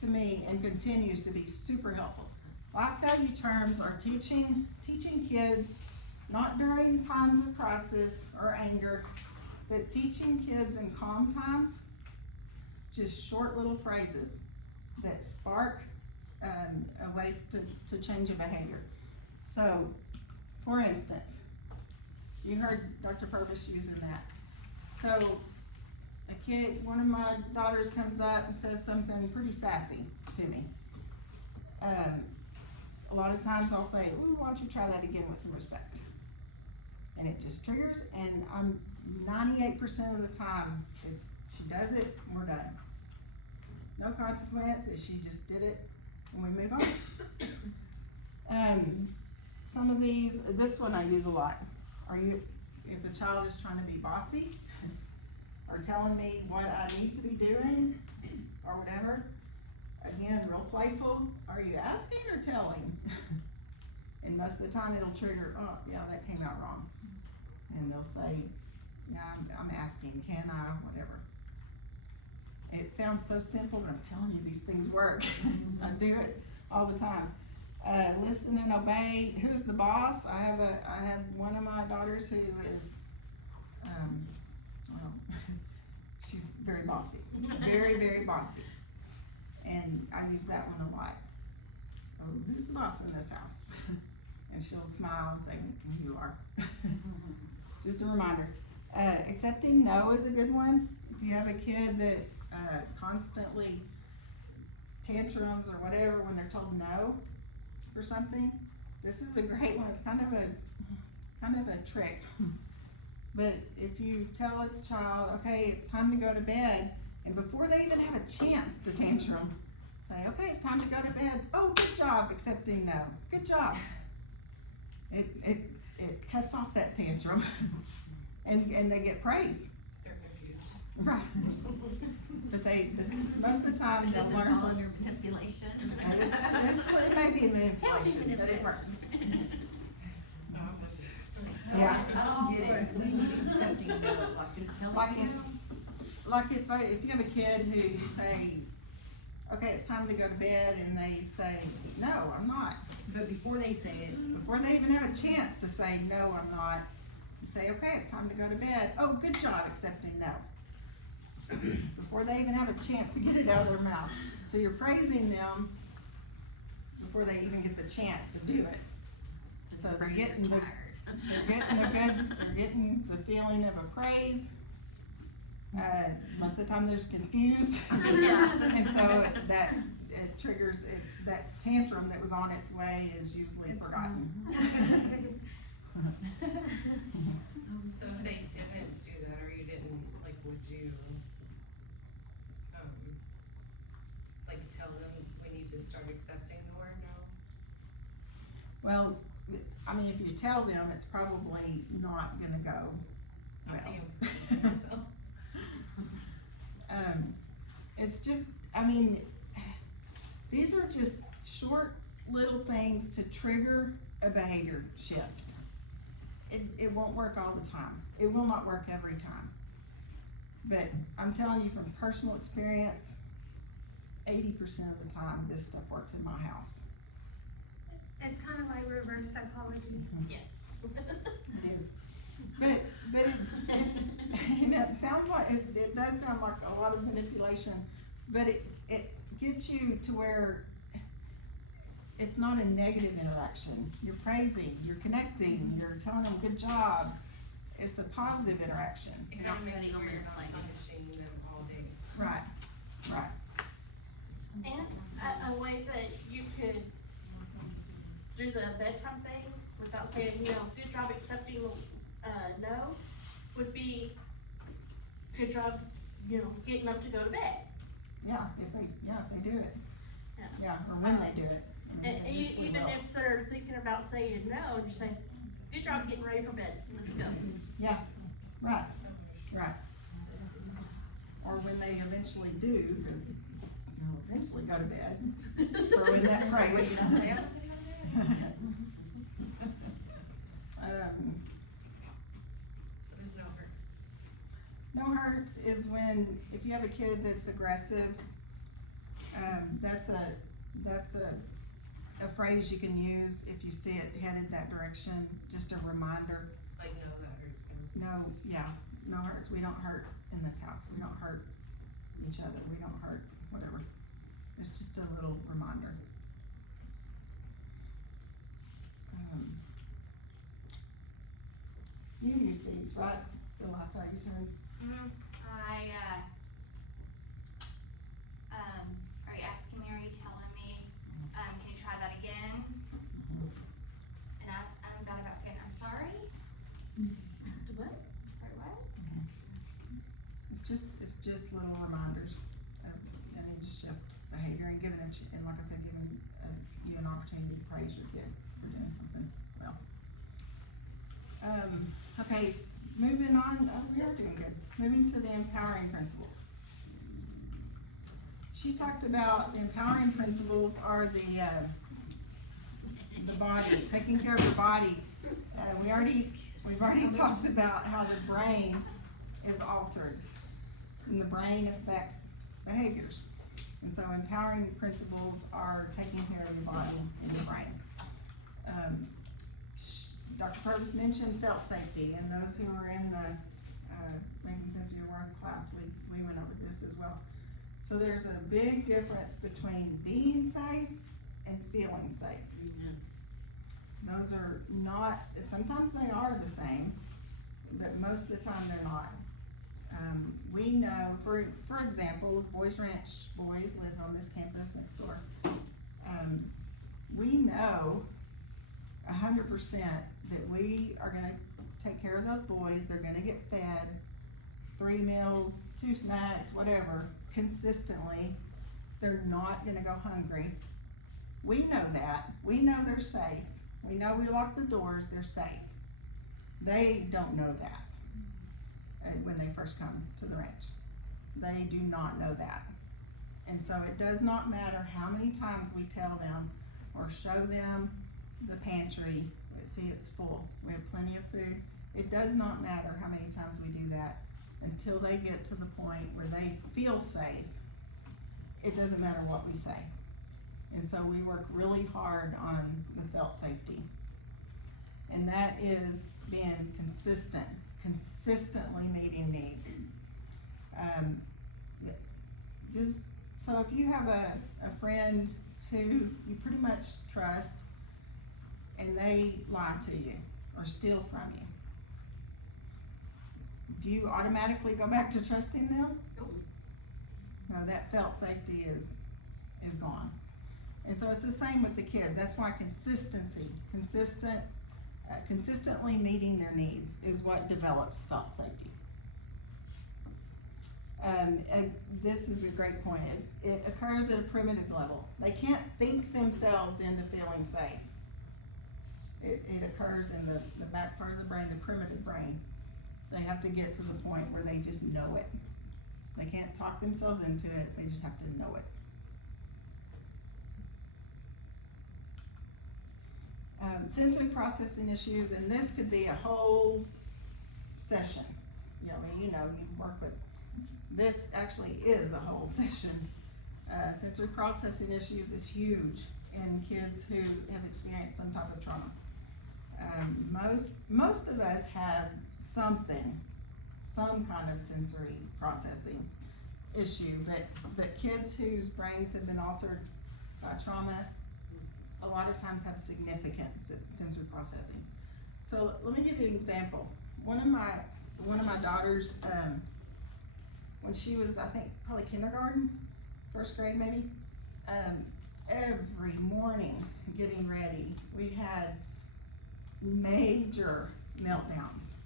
to me and continues to be super helpful. Life value terms are teaching kids, not during times of crisis or anger, but teaching kids in calm times, just short little phrases that spark a way to change a behavior. So, for instance, you heard Dr. Purvis using that. So, a kid, one of my daughters comes up and says something pretty sassy to me. A lot of times I'll say, ooh, why don't you try that again with some respect? And it just triggers, and I'm 98% of the time, she does it, and we're done. No consequence, she just did it, and we move on. Some of these, this one I use a lot. If the child is trying to be bossy, or telling me what I need to be doing, or whatever, again, real playful, are you asking or telling? And most of the time it'll trigger, oh, yeah, that came out wrong. And they'll say, yeah, I'm asking, can I, whatever. It sounds so simple, but I'm telling you, these things work. I do it all the time. Listen and obey. Who's the boss? I have one of my daughters who is, well, she's very bossy, very, very bossy. And I use that one a lot. So who's the boss in this house? And she'll smile and say, you are. Just a reminder. Accepting no is a good one. If you have a kid that constantly tantrums or whatever when they're told no for something, this is a great one. It's kind of a trick. But if you tell a child, okay, it's time to go to bed, and before they even have a chance to tantrum, say, okay, it's time to go to bed. Oh, good job accepting no. Good job. It cuts off that tantrum, and they get praise. They're confused. Right. But most of the time they'll Does it learn fall to. under manipulation? It may be a manipulation, but it works. Yeah. I don't get it, what do you mean accepting no, like they're telling Like you? if you have a kid who you say, okay, it's time to go to bed, and they say, no, I'm not. But before they say it, Before they even have a chance to say, no, I'm not, you say, okay, it's time to go to bed. Oh, good job accepting no. Before they even have a chance to get it out of their mouth. So you're praising them before they even get the chance to do it. So they're getting they're getting the feeling of a praise. Most of the time they're just confused. Yeah. And so that it triggers that tantrum that was on its way is usually forgotten. So if they didn't do that, or you didn't, like, would you, like, tell them we need to start accepting the word no? Well, I mean, if you tell them, it's probably not gonna go I well. think I'm so. It's just, I mean, these are just short little things to trigger a behavior shift. It won't work all the time. It will not work every time. But I'm telling you from personal experience, 80% of the time, this stuff works in my house. It's kind of like reverse psychology. Yes. It is. But it's, you know, it sounds like, it does sound like a lot of manipulation, but it gets you to where it's not a negative interaction. You're praising, you're connecting, you're telling them good job. It's a positive interaction. It Not kind of makes putting it them where in you're not place. punishing them all day. Right, right. And a way that you could do the bedtime thing without saying, you know, good job accepting no, would be good job, you know, getting up to go to bed. Yeah, if they do it. Yeah. Yeah, or when they do it. And They usually even will. if they're thinking about saying no, and you say, good job getting ready for bed, let's go. Right. Or when they eventually do, because They'll eventually go to bed. Throw in that phrase. What did I say? I was gonna go to bed. What is no hurts? No hurts is when, if you have a kid that's aggressive, that's a phrase you can use if you see it headed that direction, just a reminder. Like, no, that hurts him. No, yeah, no hurts, we don't hurt in this house, we don't hurt each other, we don't hurt, whatever. It's just a little reminder. You use these, right? The life value terms. Are you asking me, are you telling me, can you try that again? And I'm bad about saying, I'm sorry? What? Sorry, what? It's just little reminders of, I need to shift behavior and giving it, and like I said, giving you an opportunity to praise your kid for doing something well. Okay, moving on, we are doing good. Moving to the empowering principles. She talked about the empowering principles are the body, taking care of the body. We've already talked about how the brain is altered, and the brain affects behaviors. And so empowering principles are taking care of your body and your brain. Dr. Purvis mentioned felt safety, and those who were in the Making Sense of Your Worth class, we went over this as well. So there's a big difference between being safe and feeling safe. Those are not, sometimes they are the same, but most of the time they're not. We know, for example, Boys Ranch boys live on this campus next door. We know 100% that we are gonna take care of those boys, they're gonna get fed 3 meals, 2 snacks, whatever, consistently. They're not gonna go hungry. We know that. We know they're safe. We know we lock the doors, they're safe. They don't know that when they first come to the ranch. They do not know that. And so it does not matter how many times we tell them or show them the pantry, see it's full, we have plenty of food. It does not matter how many times we do that until they get to the point where they feel safe. It doesn't matter what we say. And so we work really hard on the felt safety. And that is being consistent, consistently meeting needs. Just, so if you have a friend who you pretty much trust and they lie to you or steal from you, do you automatically go back to trusting them? Nope. No, that felt safety is gone. And so it's the same with the kids. That's why consistently meeting their needs is what develops felt safety. And this is a great point. It occurs at a primitive level. They can't think themselves into feeling safe. It occurs in the back part of the brain, the primitive brain. They have to get to the point where they just know it. They can't talk themselves into it, they just have to know it. Sensory processing issues, and this could be a whole session. You work with, this actually is a whole session. Sensory processing issues is huge in kids who have experienced some type of trauma. Most of us have some kind of sensory processing issue, but kids whose brains have been altered by trauma a lot of times have significant sensory processing. So let me give you an example. One of my daughters, when she was, I think, probably kindergarten, first grade maybe, every morning getting ready, we had major meltdowns,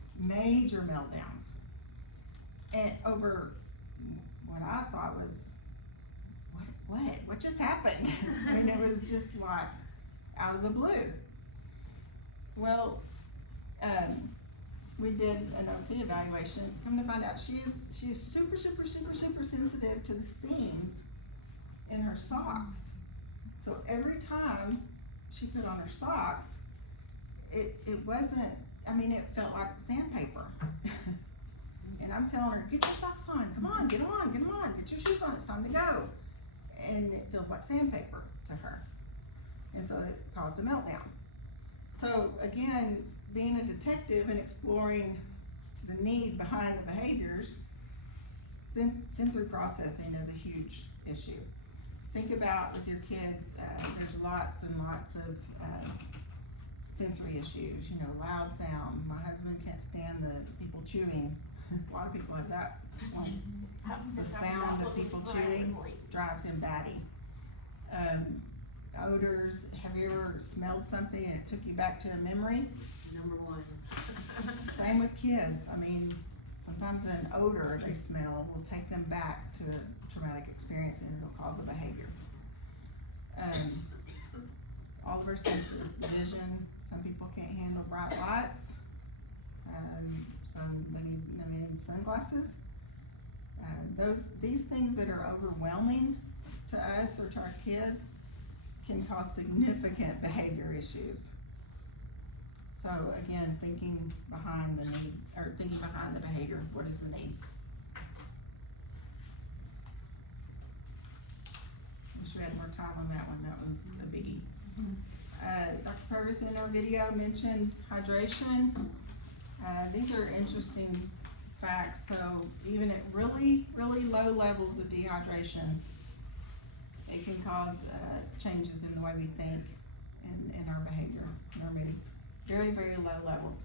and over what I thought was, what just happened? I mean, it was just like out of the blue. Well, we did an OT evaluation. Come to find out, she is super sensitive to the seams in her socks. So every time she put on her socks, it wasn't, I mean, it felt like sandpaper. And I'm telling her, get your socks on, come on, get on, get your shoes on, it's time to go. And it feels like sandpaper to her. And so it caused a meltdown. So again, being a detective and exploring the need behind the behaviors, sensory processing is a huge issue. Think about with your kids, there's lots and lots of sensory issues, you know, loud sound. My husband can't stand the people chewing. A lot of people have that. The sound of people chewing drives him batty. Odors, have you ever smelled something and it took you back to a memory? Number one. Same with kids. I mean, sometimes an odor they smell will take them back to a traumatic experience and it'll cause a behavior. All of our senses, the vision, some people can't handle bright lights. Some they need sunglasses. These things that are overwhelming to us or to our kids can cause significant behavior issues. So again, thinking behind the need, or thinking behind the behavior, what is the need? Wish we had more time on that one, that one's a biggie. Dr. Purvis in our video mentioned hydration. These are interesting facts. So even at really, really low levels of dehydration, it can cause changes in the way we think and in our behavior, in our mood. Very, very low levels.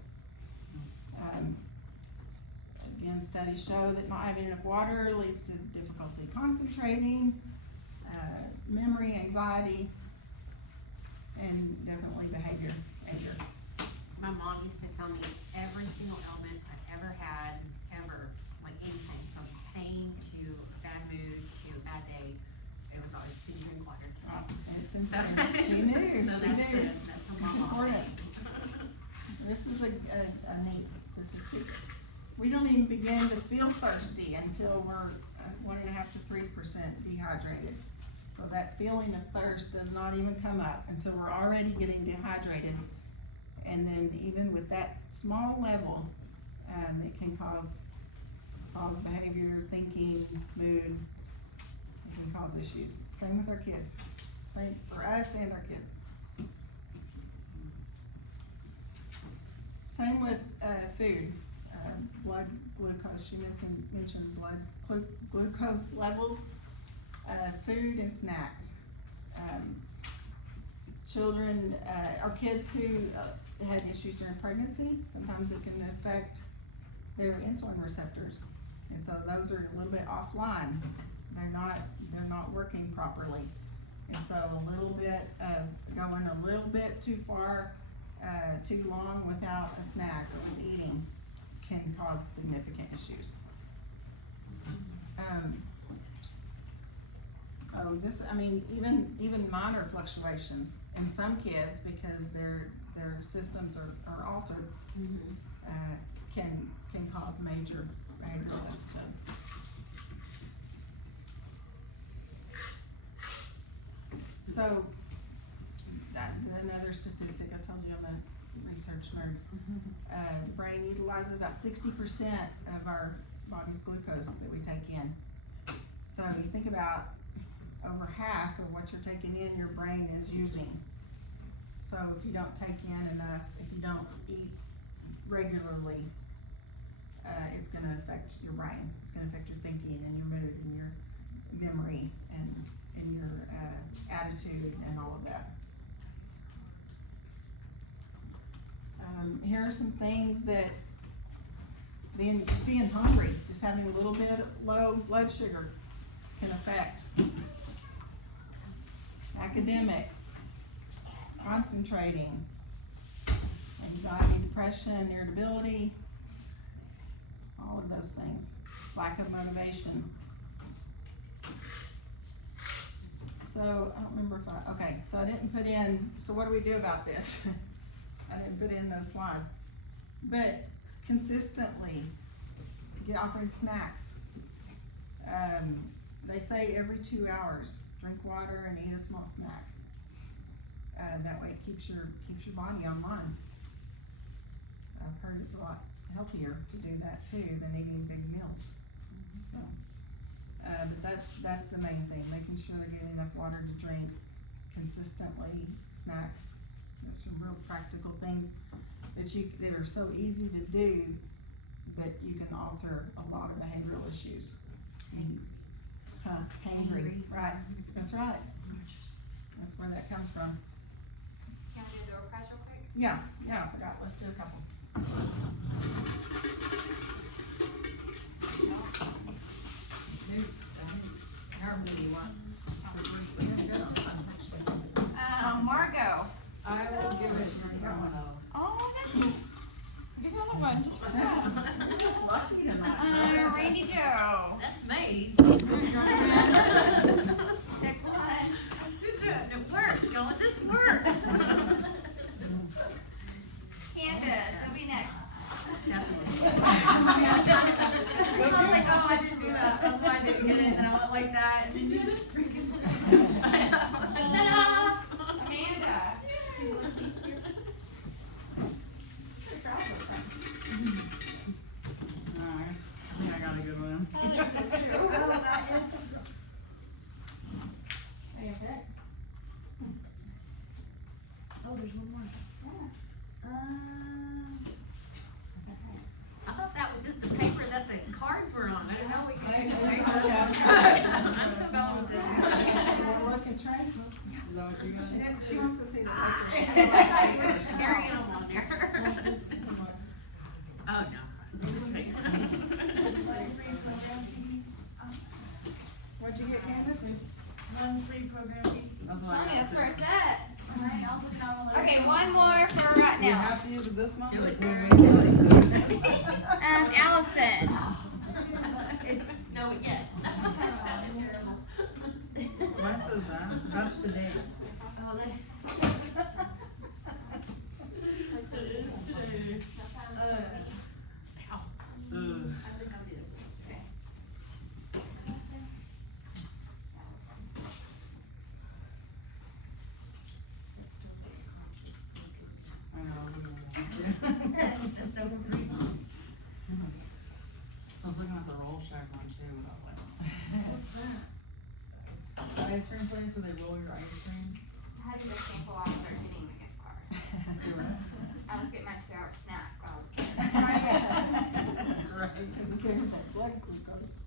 Again, studies show that not having enough water leads to difficulty concentrating, memory, anxiety, and definitely behavior. My mom used to tell me every single ailment I ever had, like anything, from pain to a bad mood to a bad day, it was always, did you drink water? It's important. She knew. So She knew. That's what my It's mom important. said. This is a neat statistic. We don't even begin to feel thirsty until we're 1.5 to 3% dehydrated. So that feeling of thirst does not even come up until we're already getting dehydrated. And then even with that small level, it can cause behavior, thinking, mood. It can cause issues. Same with our kids. Same for us and our kids. Same with food. Blood glucose. She mentioned blood glucose levels. Food and snacks. Children, or kids who had issues during pregnancy, sometimes it can affect their insulin receptors. And so those are a little bit offline. They're not working properly. And so a little bit of going a little bit too far, too long without a snack or with eating can cause significant issues. Even minor fluctuations in some kids, because their systems are altered, can cause major behavioral episodes. So, another statistic, I told you I'm a research nerd. The brain utilizes about 60% of our body's glucose that we take in. So you think about over half of what you're taking in, your brain is using. So if you don't take in enough, if you don't eat regularly, it's going to affect your brain. It's going to affect your thinking and your mood and your memory and your attitude and all of that. Here are some things that being hungry, just having a little bit low blood sugar can affect. Academics, concentrating, anxiety, depression, irritability, all of those things. Lack of motivation. So, I don't remember if okay, so I didn't put in, so what do we do about this? I didn't put in those slides. But consistently, offering snacks. They say every 2 hours drink water and eat a small snack. That way it keeps your body online. I've heard it's a lot healthier to do that too than eating big meals. So, but that's the main thing, making sure they're getting enough water to drink consistently, snacks. There's some real practical things that are so easy to do, but you can alter a lot of behavioral issues. Hangry, right, that's right. That's where that comes from. Can we do the door prize real quick? Yeah, I forgot, let's do a couple. Margot. I will give it to someone else. Oh, that's, give another one, just for that. You're just lucky tonight. Randy Joe. That's me. Pick one. It works, y'all, this works. Candace, who'll be next? I was like, oh, I didn't do that. Oh, I didn't get it, and I went like that, and then you just freaking. Ta-da! Amanda. Alright, I think I got a good one. Oh, there's one more. I thought that was just the paper that the cards were on, I didn't know we could use the paper. Okay. I'm still going with this. We're looking Tracy. Is that what you got? She wants to see the picture. Carry on there. Oh, no. What'd you get, Candace? One free program fee. That's what I got. That's where it's at. Alright, also count on the. Okay, one more for right Do you now. have to use it this month? Do or it, can girl, we do wait? Allison. No, yes. Mine says that, that's today. Oh, they. Ugh. I know, I'm gonna- That's so free. I was looking at the Roll Shack one too, and I was like, What's that? the ice cream place where they roll your ice cream. How do you sample off their hitting the gift card? I was getting my 2-hour snack while I was there. Right. Taking care of that blood glucose.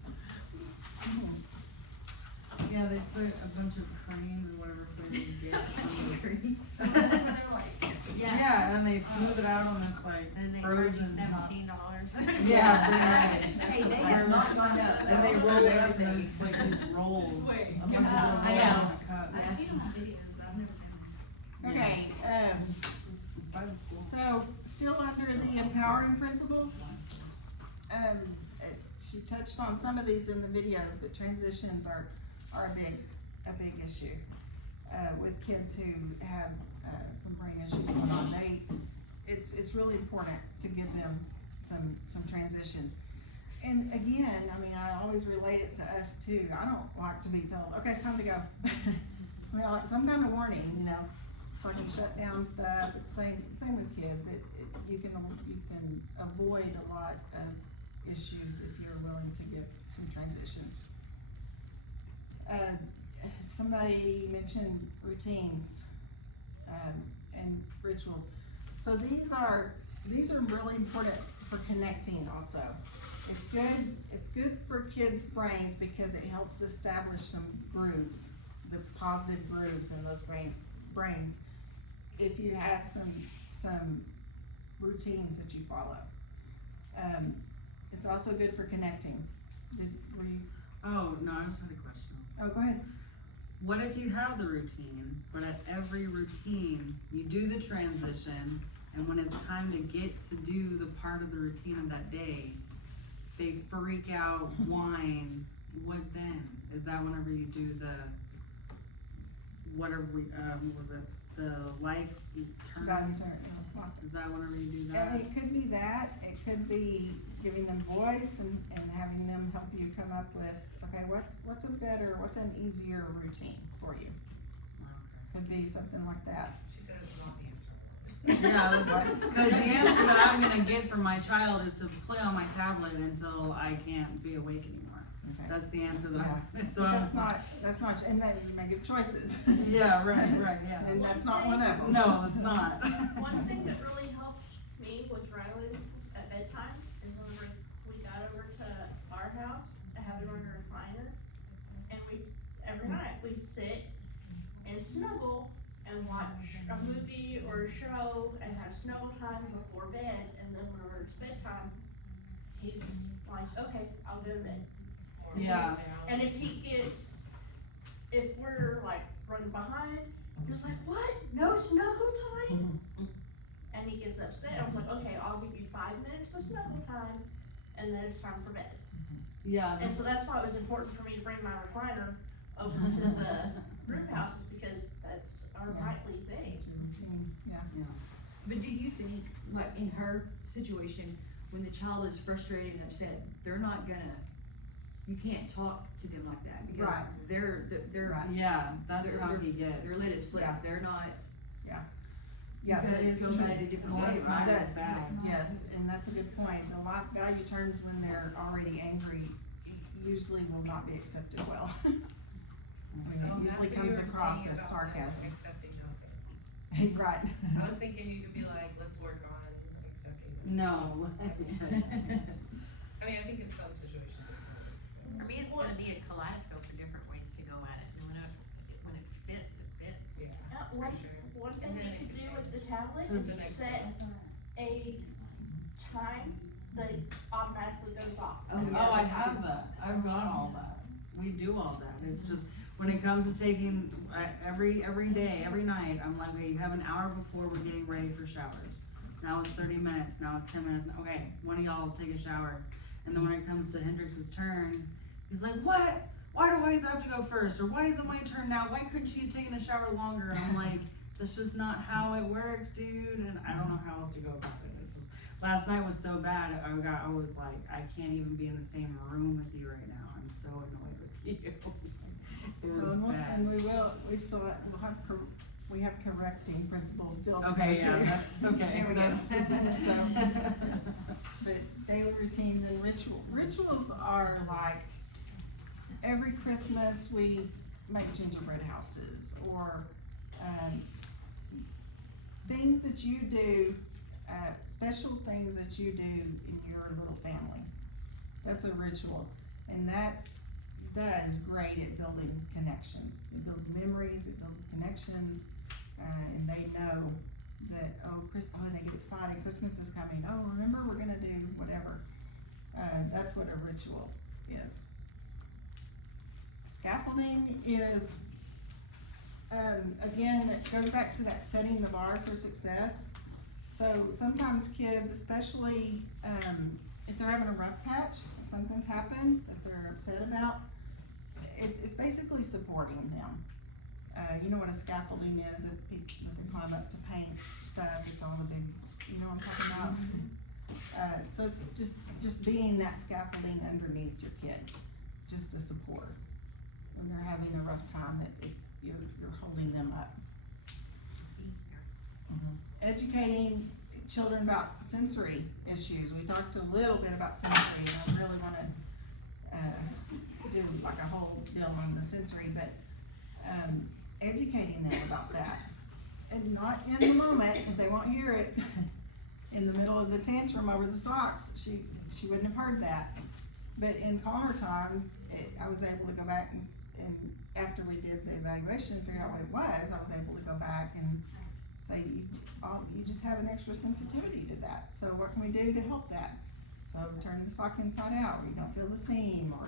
Yeah, they put a bunch of creams or whatever flavor you get. on this- Yeah, and they smooth it out on this like And they charge you frozen top. $17. Yeah, pretty much. Hey, they have not gone up. And they roll it up and it's like these rolls. A bunch of little rolls I know. in a cup. I've seen them on videos, but I've never been. Okay, It's by the school. so still under the empowering principles. She touched on some of these in the videos, but transitions are a big issue. With kids who have, some brain issues going on, it's really important to give them some transitions. And again, I mean, I always relate it to us too. I don't like to be told, okay, it's time to go. I mean, I like some kind of warning, you know, so I can shut down stuff. It's same with kids. You can avoid a lot of issues if you're willing to give some transition. Somebody mentioned routines, and rituals. So these are really important for connecting also. It's good for kids' brains because it helps establish some grooves, the positive grooves in those brains. If you have some routines that you follow. It's also good for connecting. Oh, no, I just had a question. Oh, go ahead. What if you have the routine, but at every routine, you do the transition, and when it's time to get to do the part of the routine of that day, they freak out, whine, what then? Is that whenever you do what was it, the life Guidance terms? or, Is that whenever you do and that? it could be that, it could be giving them voice and having them help you come up with, okay, what's an easier routine for you? Could be something like that. She said it's not the answer. Yeah, because the answer that I'm gonna get from my child is to play on my tablet until I can't be awake anymore. Okay. That's the answer that Yeah. so That's not, and then you may give choices. Yeah, right, yeah. And that's not one of them. No, it's not. One thing that really helped me was Riley at bedtime, is whenever we got over to our house, I have him on a recliner, and every night, we sit and snuggle and watch a movie or a show and have snuggle time before bed, and then whenever it's bedtime, he's like, okay, I'll go to bed. Yeah. And if we're like running behind, he's like, what? No snuggle time? And he gets upset. I was like, okay, I'll give you 5 minutes of snuggle time, and then it's time for bed. Yeah. And so that's why it was important for me to bring my recliner over to the group houses, because that's our nightly thing. Yeah. But do you think, like in her situation, when the child is frustrated and upset, they're not gonna, you can't talk to them like that because Right. they're Right. Yeah, that's They're- how he gets. their lid is flipped. Yeah. They're not. Yeah, You that gotta is go true. about it a different way. Last night was bad. Yes, and that's a good point. The value terms when they're already angry usually will not be accepted well. I mean, Oh, it usually that's what comes you were across saying as about sarcasm. Accepting Duncan. Right. I was thinking you could be like, let's work on accepting them. No. I mean, I think in some situations. For me, it's gonna be a kaleidoscope of different ways to go at it, and when it fits, it fits. Yeah. One, For sure. one thing And then you it can could do with change. the tablet Who's is the next set a time that it automatically goes off. Oh, I have that. I've got all that. We do all that. It's just, when it comes to taking, every day, every night, I'm like, okay, you have an hour before we're getting ready for showers. Now it's 30 minutes, now it's 10 minutes, okay, one of y'all take a shower. And then when it comes to Hendrix's turn, he's like, what? Why do I always have to go first? Or why is it my turn now? Why couldn't she have taken a shower longer? And I'm like, that's just not how it works, dude, and I don't know how else to go about it. Last night was so bad, I was like, I can't even be in the same room with you right now. I'm so annoyed with you. It was bad. And we have correcting principles still to Okay, go yeah, to. that's, okay. There we go. But daily routines and rituals are like, every Christmas we make gingerbread houses, or, things that you do, special things that you do in your little family. That's a ritual, and that is great at building connections. It builds memories, it builds connections, and they know that, they get excited, Christmas is coming, oh, remember, we're gonna do whatever. That's what a ritual is. Scaffolding is, again, it goes back to that setting the bar for success. So sometimes kids, especially, if they're having a rough patch, if something's happened that they're upset about, it's basically supporting them. You know what a scaffolding is, that they climb up to paint stuff, it's all the big, you know what I'm talking about? So it's just being that scaffolding underneath your kid, just to support. When they're having a rough time, you're holding them up. Educating children about sensory issues. We talked a little bit about sensory, and I really wanna, do like a whole deal on the sensory, but, educating them about that. And not in the moment, if they won't hear it, in the middle of the tantrum over the socks, she wouldn't have heard that. But in calmer times, I was able to go back and after we did the evaluation, figure out what it was, I was able to go back and say, you just have an extra sensitivity to that, so what can we do to help that? So turn the sock inside out, or you don't feel the seam, or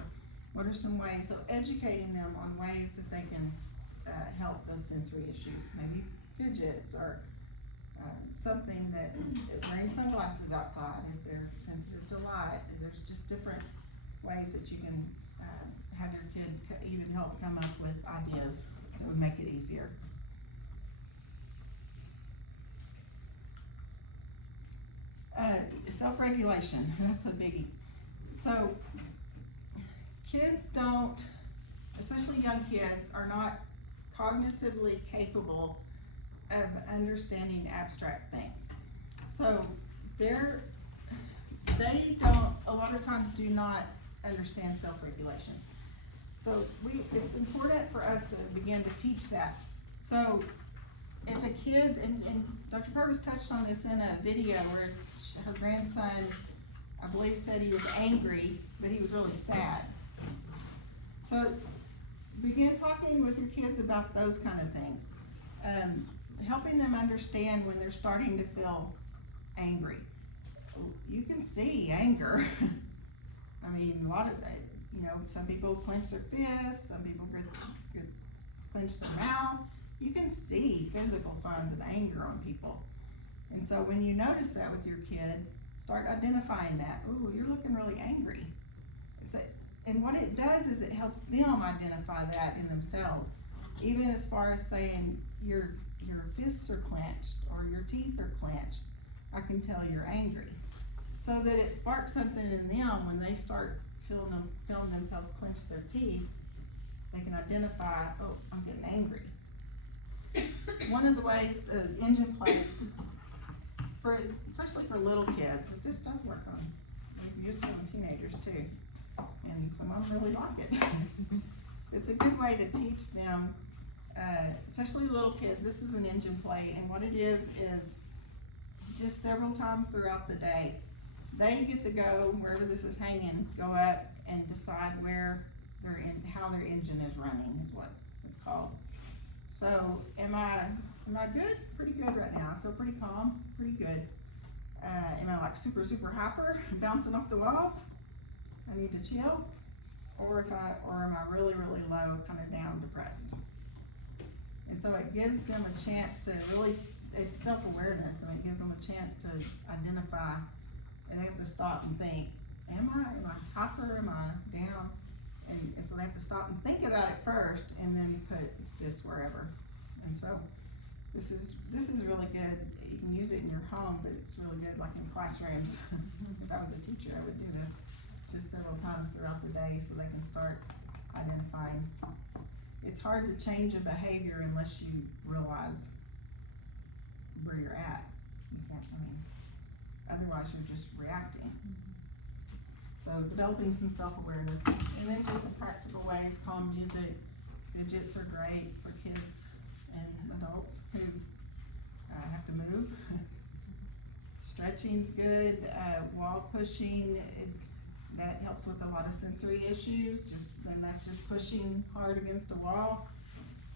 what are some ways, so educating them on ways that they can, help those sensory issues, maybe fidgets, or, something that, wearing sunglasses outside if they're sensitive to light, and there's just different ways that you can, have your kid even help come up with ideas that would make it easier. Self-regulation, that's a biggie. So, kids don't, especially young kids, are not cognitively capable of understanding abstract things. So, they don't, a lot of times do not understand self-regulation. So it's important for us to begin to teach that. So if a kid, and Dr. Purvis touched on this in a video where her grandson, I believe, said he was angry, but he was really sad. So begin talking with your kids about those kind of things. Helping them understand when they're starting to feel angry. You can see anger. I mean, a lot of, some people clench their fists, some people clench their mouth. You can see physical signs of anger on people. And so when you notice that with your kid, start identifying that. Ooh, you're looking really angry. And what it does is it helps them identify that in themselves. Even as far as saying your fists are clenched or your teeth are clenched, I can tell you're angry. So that it sparks something in them when they start feeling themselves clench their teeth, they can identify, oh, I'm getting angry. One of the ways the engine plates, especially for little kids, but this does work on, we use it on teenagers too, and some of them really like it. It's a good way to teach them, especially little kids. This is an engine plate, and what it is just several times throughout the day, they get to go wherever this is hanging, go up and decide how their engine is running, is what it's called. So, am I good? Pretty good right now. I feel pretty calm, pretty good. Am I like super, super hyper, bouncing off the walls? I need to chill. Or am I really, really low, kind of down, depressed? And so it gives them a chance to really, it's self-awareness, and it gives them a chance to identify, and they have to stop and think, am I hyper, am I down? And so they have to stop and think about it first, and then put this wherever. And so this is really good. You can use it in your home, but it's really good like in classrooms. If I was a teacher, I would do this just several times throughout the day so they can start identifying. It's hard to change a behavior unless you realize where you're at. You can't, otherwise you're just reacting. So developing some self-awareness, and then just some practical ways, calm music. Fidgets are great for kids and adults who have to move. Stretching's good, wall pushing, that helps with a lot of sensory issues. Then that's just pushing hard against a wall.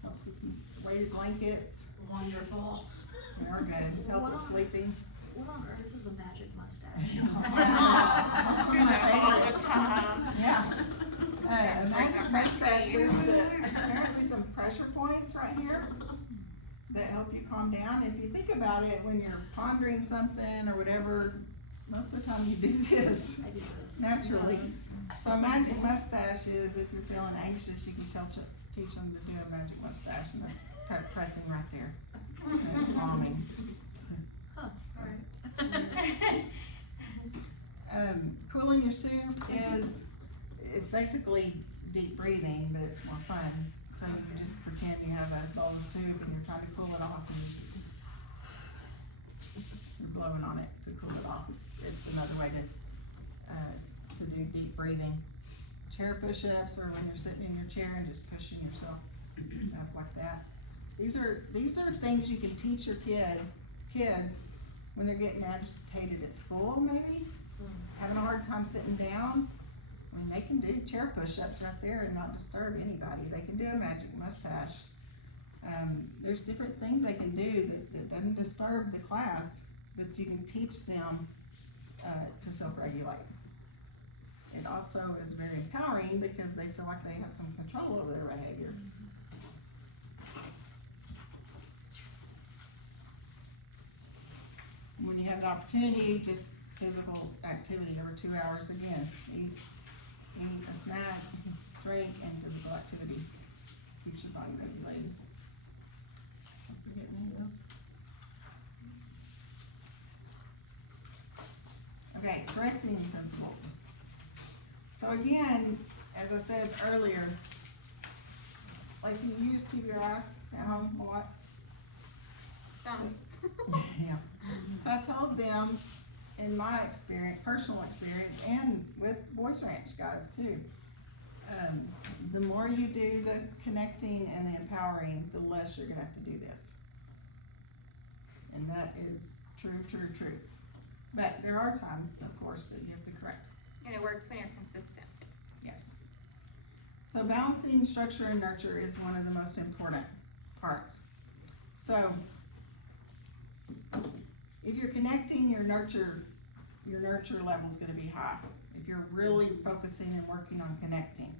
Helps with some weighted blankets. Wonderful. They are good. Help with sleeping. What on earth is a magic mustache? That's one of my All the favorites. time. Yeah. A magic mustache, there's apparently some pressure points right here that help you calm down. If you think about it, when you're pondering something or whatever, most of the time you do this naturally. So a magic mustache is, if you're feeling anxious, you can teach them to do a magic mustache, and that's pressing right there. And it's calming. Cooling your soup it's basically deep breathing, but it's more fun. So you can just pretend you have a bowl of soup and you're trying to cool it off, and you're blowing on it to cool it off. It's another way to do deep breathing. Chair push-ups, or when you're sitting in your chair and just pushing yourself up like that. These are things you can teach your kids when they're getting agitated at school, maybe having a hard time sitting down. I mean, they can do chair push-ups right there and not disturb anybody. They can do a magic mustache. There's different things they can do that doesn't disturb the class, but you can teach them to self-regulate. It also is very empowering because they feel like they have some control over their behavior. When you have the opportunity, just physical activity over 2 hours again. Eat a snack, drink, and physical activity. Keeps your body regulated. Don't forget any of those. Okay, correcting principles. So again, as I said earlier, Lacey, you use TBRI at home a lot? Yeah. So I told them, in my experience, personal experience, and with Boys Ranch guys too, the more you do the connecting and the empowering, the less you're gonna have to do this. And that is true. But there are times, of course, that you have to correct. And it works when you're consistent. Yes. So balancing structure and nurture is one of the most important parts. So if you're connecting, your nurture level is gonna be high. If you're really focusing and working on connecting,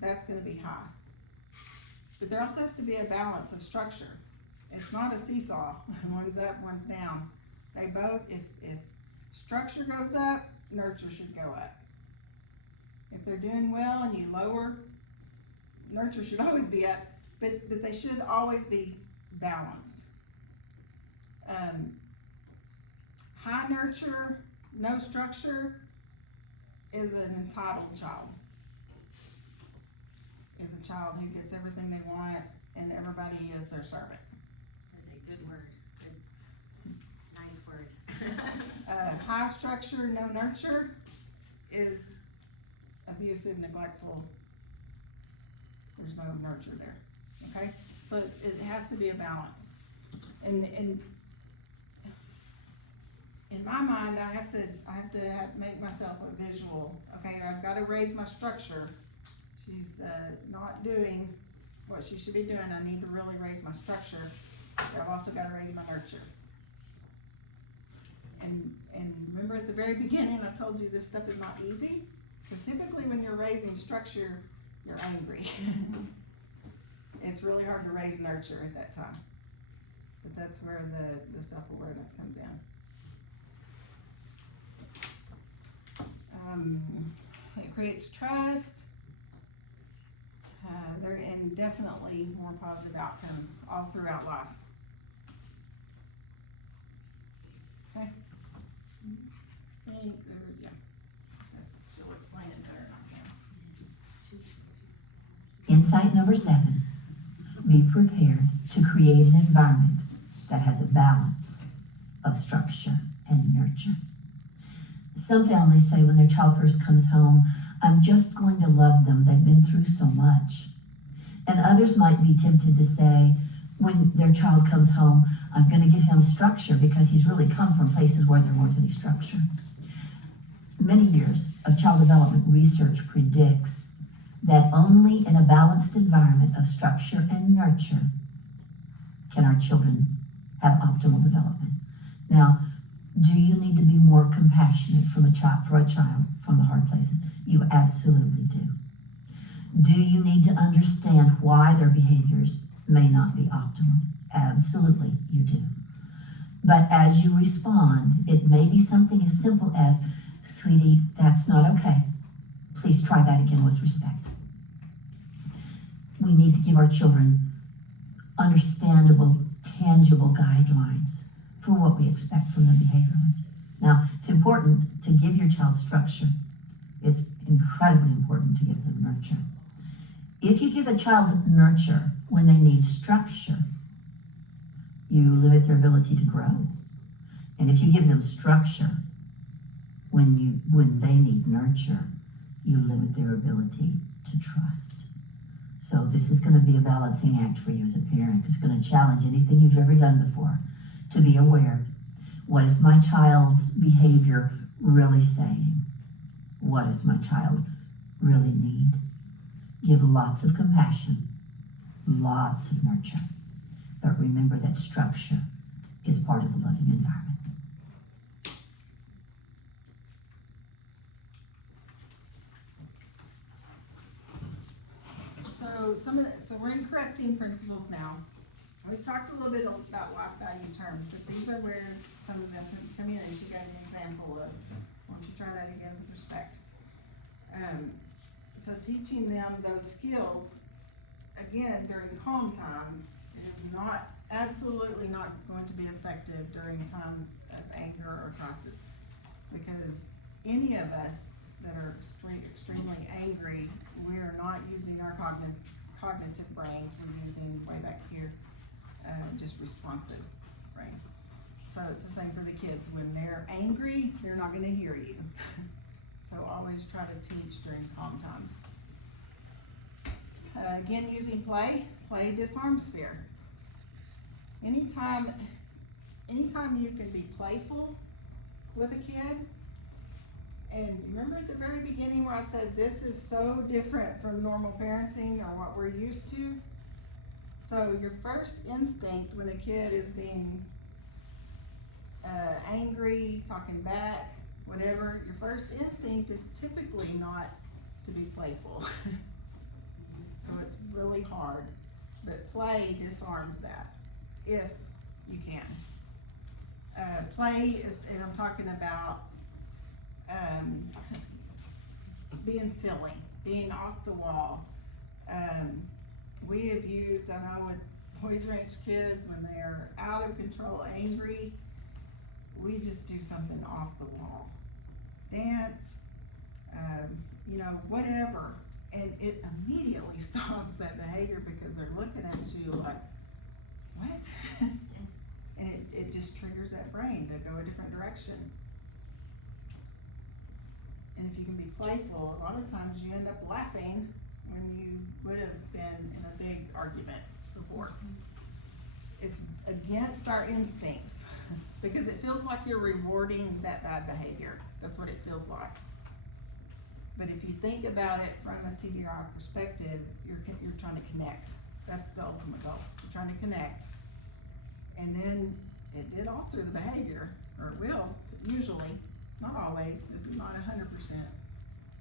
that's gonna be high. But there also has to be a balance of structure. It's not a seesaw, one's up, one's down. They both, if structure goes up, nurture should go up. If they're doing well and you lower, nurture should always be up, but they should always be balanced. High nurture, no structure is an entitled child. Is a child who gets everything they want and everybody is their servant. That's a good word, good, nice word. High structure, no nurture is abusive, neglectful. There's no nurture there, okay? So it has to be a balance. And in my mind, I have to make myself a visual. Okay, I've got to raise my structure. She's not doing what she should be doing. I need to really raise my structure. But I've also got to raise my nurture. And remember at the very beginning, I told you this stuff is not easy. Because typically when you're raising structure, you're angry. It's really hard to raise nurture at that time. But that's where the self-awareness comes in. It creates trust. There and definitely more positive outcomes all throughout life. Okay. Yeah. She'll explain it better than I can. Insight number 7, be prepared to create an environment that has a balance of structure and nurture. Some families say when their child first comes home, I'm just going to love them, they've been through so much. And others might be tempted to say, when their child comes home, I'm going to give him structure because he's really come from places where there weren't any structure. Many years of child development research predicts that only in a balanced environment of structure and nurture can our children have optimal development. Now, do you need to be more compassionate for a child from the hard places? You absolutely do. Do you need to understand why their behaviors may not be optimal? Absolutely, you do. But as you respond, it may be something as simple as, sweetie, that's not okay. Please try that again with respect. We need to give our children understandable, tangible guidelines for what we expect from them behaviorally. Now, it's important to give your child structure. It's incredibly important to give them nurture. If you give a child nurture when they need structure, you limit their ability to grow. And if you give them structure when they need nurture, you limit their ability to trust. So this is going to be a balancing act for you as a parent. It's going to challenge anything you've ever done before to be aware. What is my child's behavior really saying? What does my child really need? Give lots of compassion, lots of nurture. But remember that structure is part of a loving environment. So we're in correcting principles now. We've talked a little bit about life value terms, but these are where some of them come in, and she gave an example of, why don't you try that again with respect. So teaching them those skills, again, during calm times, is absolutely not going to be effective during times of anger or crisis, because any of us that are extremely angry, we're not using our cognitive brains, we're using way back here, just responsive brains. So it's the same for the kids. When they're angry, they're not gonna hear you. So always try to teach during calm times. Again, using play disarms fear. Anytime you can be playful with a kid, and remember at the very beginning where I said this is so different from normal parenting or what we're used to? So your first instinct when a kid is being angry, talking back, whatever, your first instinct is typically not to be playful. So it's really hard, but play disarms that, if you can. Play is, and I'm talking about being silly, being off the wall. We have used, I know with Boys Ranch kids, when they're out of control, angry, we just do something off the wall. Dance, you know, whatever. And it immediately stops that behavior because they're looking at you like, what? And it just triggers that brain to go a different direction. And if you can be playful, a lot of times you end up laughing when you would have been in a big argument before. It's against our instincts because it feels like you're rewarding that bad behavior. That's what it feels like. But if you think about it from a TBRI perspective, you're trying to connect. That's the ultimate goal. You're trying to connect. And then it did alter the behavior, or it will, usually, not always, this is not 100%,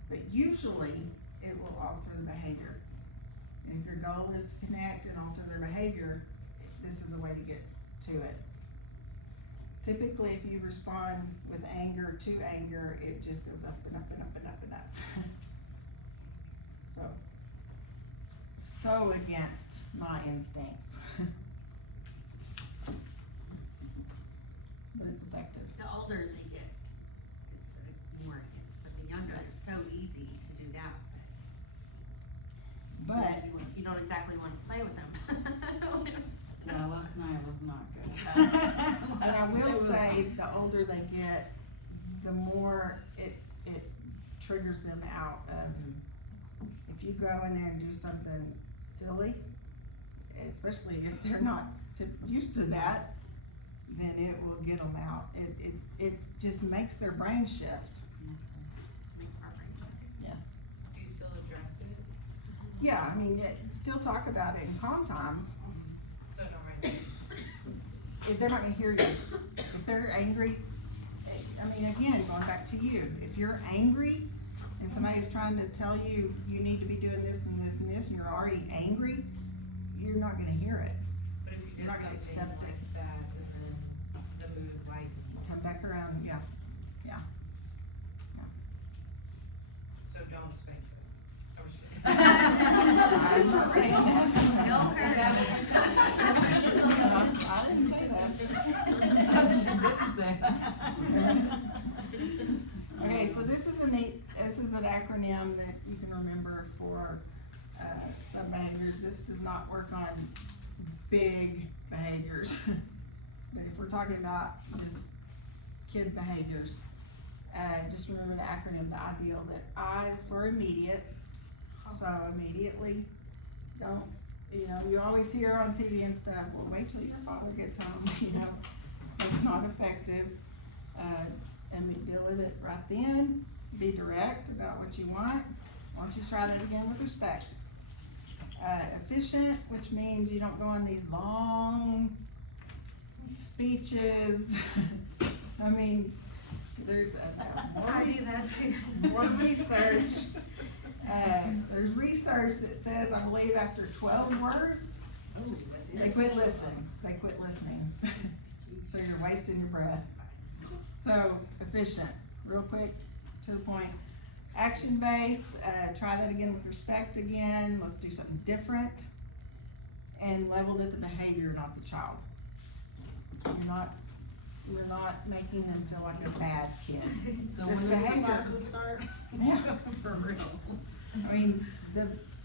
but usually it will alter the behavior. And if your goal is to connect and alter their behavior, this is a way to get to it. Typically, if you respond with anger to anger, it just goes up and up and up and up and up. So against my instincts. But it's effective. The older they get, it's more against, but the younger, it's so easy to do that. But You don't exactly want to play with them. Yeah, last night was not good. and I will say, the older they get, the more it triggers them out of, if you go in there and do something silly, especially if they're not used to that, then it will get them out. It just makes their brain shift. Makes our brain shift. Do you still address it? Yeah, I mean, still talk about it in calm times. So no, right. If they're not gonna hear you, if they're angry, I mean, again, going back to you, if you're angry and somebody's trying to tell you, you need to be doing this and this and this, and you're already angry, you're not gonna hear it. But if you did You're not gonna something accept like that, and then the mood lightened, Come back around, yeah. so don't spank them. I was kidding. I'm not saying that. Don't hurt them. I didn't say that. She didn't say that. Okay, so this is an acronym that you can remember for sub-behaviors. This does not work on big behaviors. But if we're talking about just kid behaviors, just remember the acronym, the ideal, that I is for immediate. So immediately, don't, you know, you always hear on TV and stuff, well, wait till your father gets home, you know, it's not effective. And deal with it right then, be direct about what you want. Why don't you try that again with respect? Efficient, which means you don't go on these long speeches. I mean, there's I do that too. more research. There's research that says, I believe after 12 words, they quit listening. They quit listening. So you're wasting your breath. So efficient, real quick, to the point. Action-based, try that again with respect again. Let's do something different. And leveled at the behavior, not the child. You're not we're not making them feel like a bad kid. So This when do these behavior- classes start? Yeah. For real. I mean,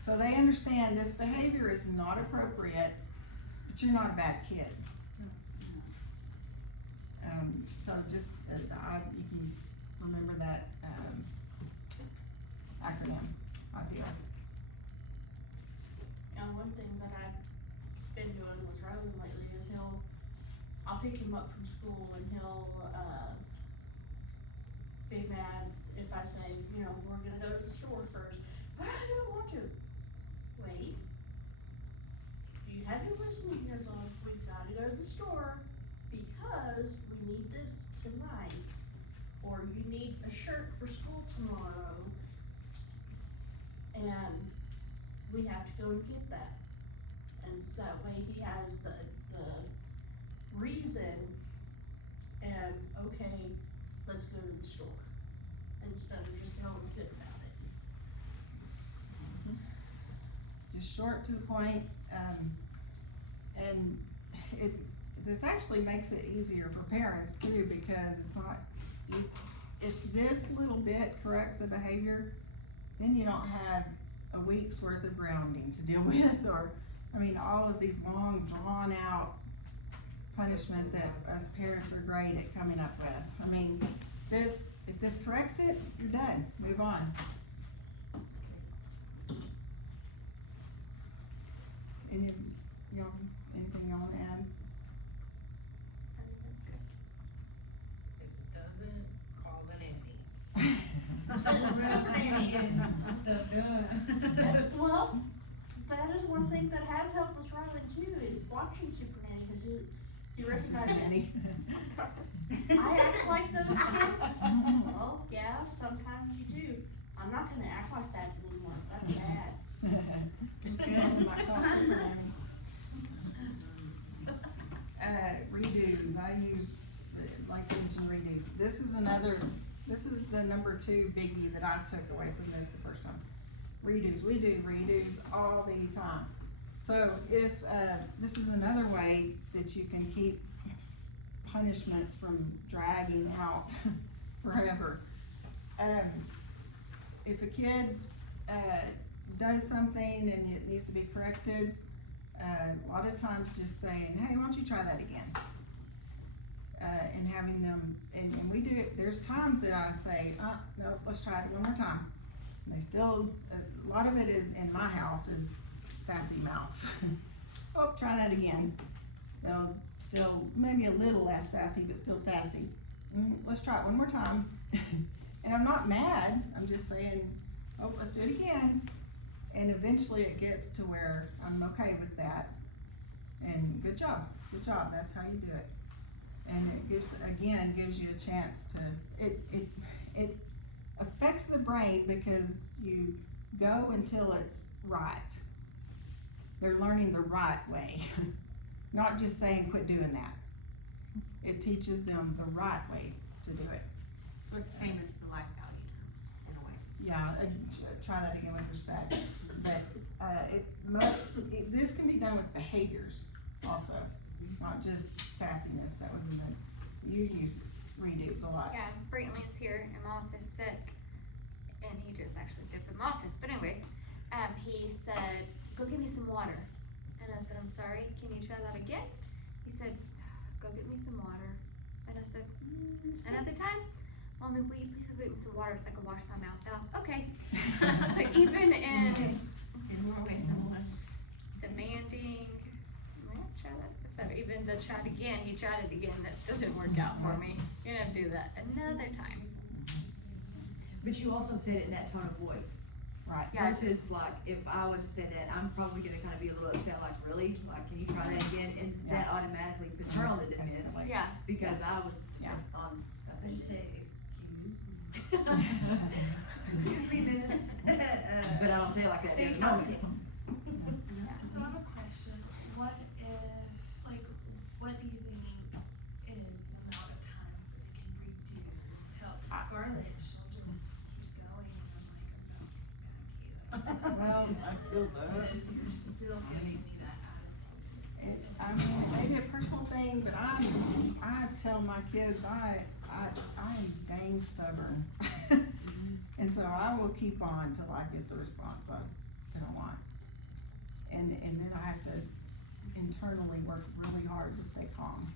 so they understand this behavior is not appropriate, but you're not a bad kid. So just, you can remember that, acronym, ideal. Now, one thing that I've been doing with Rowan lately is I'll pick him up from school and he'll, be mad if I say, you know, we're gonna go to the store first. But I don't want to. Wait. You have your listening ears on, we've gotta go to the store because we need this tonight. Or you need a shirt for school tomorrow. And we have to go and get that. And that way he has the reason and, okay, let's go to the store. Instead of just telling him fit about it. Just short to the point, and this actually makes it easier for parents too, because it's not, if this little bit corrects a behavior, then you don't have a week's worth of grounding to deal with, or, I mean, all of these long, drawn out punishment that us parents are great at coming up with. I mean, if this corrects it, you're done, move on. Anything y'all wanna add? If it doesn't, call the nanny. Well, that is one thing that has helped us Rylan too, is watching Super Nanny, cause he recognizes. I act like those kids. Well, yeah, sometimes you do. I'm not gonna act like that anymore, that's bad. Redos, I use, like I mentioned, redos. This is the number 2 biggie that I took away from this the first time. Redos, we do redos all the time. So if, this is another way that you can keep punishments from dragging out forever. If a kid, does something and it needs to be corrected, a lot of times just saying, hey, why don't you try that again? And having them, and we do it, there's times that I say, no, let's try it one more time. And they still, a lot of it is, in my house, is sassy mouths. Oh, try that again. They'll still, maybe a little less sassy, but still sassy. Let's try it one more time. And I'm not mad, I'm just saying, oh, let's do it again. And eventually it gets to where I'm okay with that. And good job, that's how you do it. And it gives you a chance to, it affects the brain because you go until it's right. They're learning the right way, not just saying quit doing that. It teaches them the right way to do it. So it's famous for life value terms, in a way. Yeah, try that again with respect. But this can be done with behaviors also, not just sassiness. That was you used redos a lot. Yeah, Brantley's here in my office sick, and he just actually did from the office, but anyways, he said, go get me some water. And I said, I'm sorry, can you try that again? He said, go get me some water. And I said, another time? Mommy, will you please go get me some water so I can wash my mouth out? Okay. So even in more ways than demanding, well, try that. So even the try it again, he tried it again, that still didn't work out for me. You're gonna do that another time. But you also said it in that tone of voice. Right. Yeah. Versus like, if I was to say that, I'm probably gonna kind of be a little upset, like, really? Like, can you try that again? And that automatically puts her on the defense, Escalates. Yeah. because I was Yeah. on. Did you say Excuse me, miss. But I don't say it like that in the moment. So I have a question, what if, like, what do you think is the amount of times that they can redo till Scarlett, she'll just keep going and I'm like, I'm about to smack you. Well, I feel that. Because you're still giving me that attitude. I mean, it may be a personal thing, but I tell my kids, I'm dang stubborn. And so I will keep on till I get the response that I want. And then I have to internally work really hard to stay calm.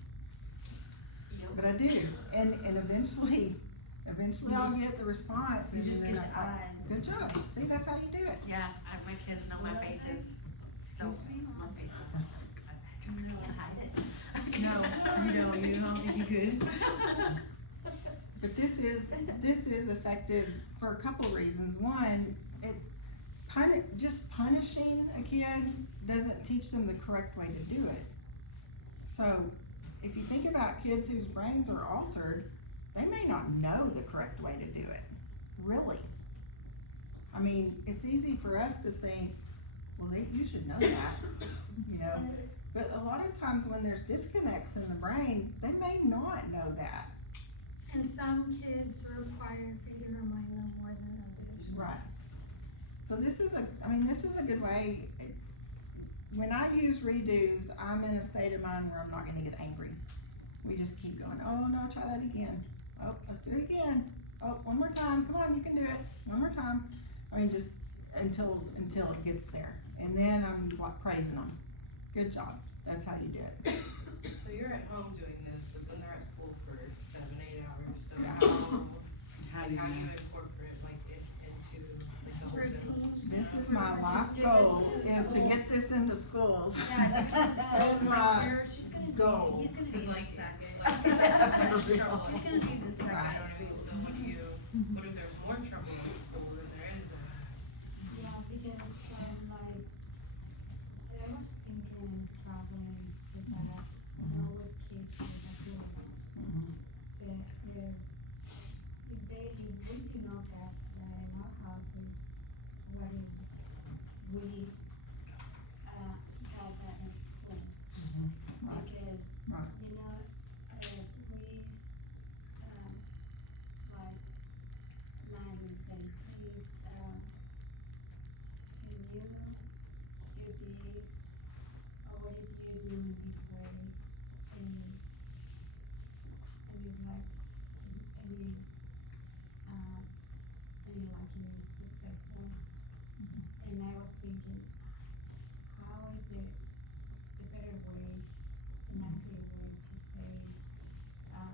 But I do, and eventually I'll get the response. You and just then get the eyes. Good job, see, that's how you do it. Yeah, my kids know my faces, so, my faces, I can't hide it. No, you don't think you could. But this is effective for a couple reasons. One, just punishing a kid doesn't teach them the correct way to do it. So, if you think about kids whose brains are altered, they may not know the correct way to do it, really. I mean, it's easy for us to think, well, you should know that, you know? But a lot of times when there's disconnects in the brain, they may not know that. And some kids require figure reminder more than others. Right. So this is a good way. When I use redos, I'm in a state of mind where I'm not gonna get angry. We just keep going, oh no, try that again. Oh, let's do it again. Oh, one more time, come on, you can do it. One more time. I mean, just until it gets there. And then I'm like praising them. Good job, that's how you do it. So you're at home doing this, but then they're at school for 7-8 hours, so Yeah. how do you incorporate like it into like the whole Routine. This is my life goal, is to get this into schools. Yeah, That is my she's gonna goal. he's gonna Cause be like, this like, there's For real. trouble at He's school, gonna be this you know guy. what I mean? So what if there's more trouble at school than there is at? Yeah, because like, I was thinking it's probably with that, you know, with kids with abilities. Mhm. You need to know that in our houses, what if we, have that in school. Right. Because, Right. you know, we, like, Maggie said, please, can you do this, or what if you do it this way? And it's like, like he is successful. And I was thinking, how is the better way, the nicer way to say, I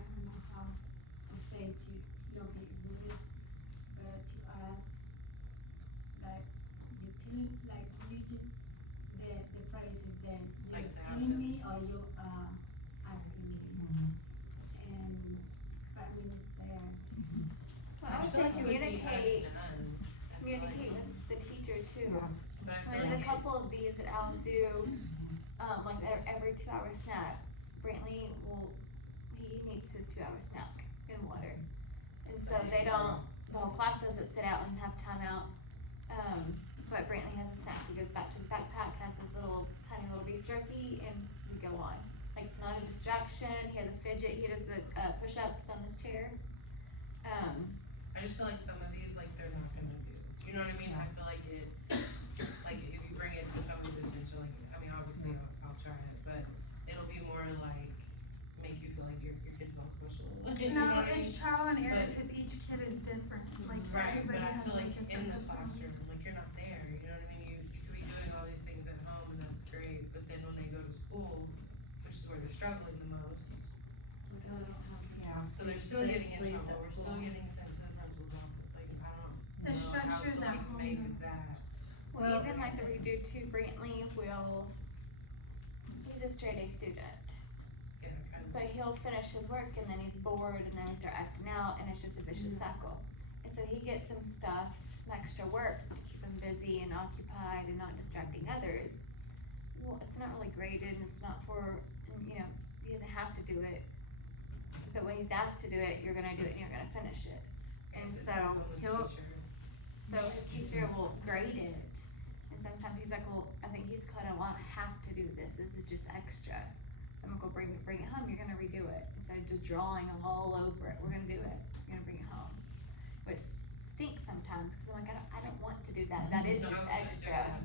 don't know how to say to not be rude, but to ask, like, you tell, like, you just, the phrase is then, Like you're to have telling them. me or you, asking me. Mhm. And 5 minutes there. Well, I would say feel like it would be communicate undone. with the teacher too. Yeah. But I feel There's a like couple of these that I'll do, like every 2-hour snack. Brantley he needs his 2-hour snack in water. And so they don't, the whole class doesn't sit out and have time out. But Brantley has a snack, he goes back to the backpack, has his tiny little beef jerky, and we go on. Like, it's not a distraction, he has a fidget, he does the, push-ups on his chair. I just feel like some of these, like, they're not gonna do, you know what I mean? I feel like it, like, if you bring it to somebody's attention, like, I mean, obviously I'll try it, but it'll be more like, make you feel like your kid's all special, like, you know No, what I mean? it's trial and error, But- cause each kid is different, like Right, everybody but I has feel a like different in the personality. classroom, like, you're not there, you know what I mean? You could be doing all these things at home, and that's great, but then when they go to school, which is where they're struggling the most, Yeah. so they're still getting in trouble, we're still getting sent to the principal's office, like, I don't The know how structures to at like home. make that. Well- Even like the redo too, Brantley he's a straight A student. Yeah, kind of. But he'll finish his work and then he's bored and then he start acting out and it's just a vicious cycle. And so he gets some stuff, some extra work to keep him busy and occupied and not distracting others. Well, it's not really graded and it's not for, you know, he doesn't have to do it. But when he's asked to do it, you're gonna do it and you're gonna finish it. And It so depends on the teacher. his teacher will grade it. And sometimes he's like, well, I think he's kinda, well, I have to do this is just extra. I'm gonna go bring it home, you're gonna redo it, instead of just drawing all over it, we're gonna do it, you're gonna bring it home. Which stinks sometimes, cause I'm like, I don't want to do that, that is No, just I was just doing extra. that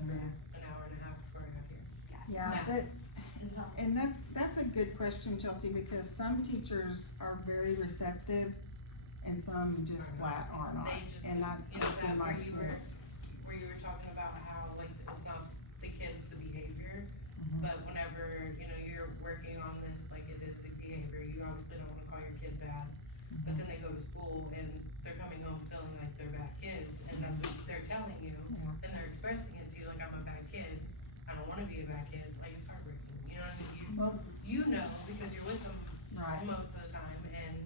for an hour and a Yeah, and that's a good question, Chelsea, because some teachers are very receptive and some just flat are not. They just, And you know, that's been that my where you were, experience. where you were talking about how, like, it's not the kid's behavior, Mhm. but whenever, you know, you're working on this, like, it is the behavior, you obviously don't wanna call your kid bad, but then they go to school and they're coming home feeling like they're bad kids, and that's what they're telling you, Yeah. and they're expressing it to you, like, I'm a bad kid, I don't wanna be a bad kid, like, it's heartbreaking, you know what I mean? Well, You know, because you're with them right. most of the time, and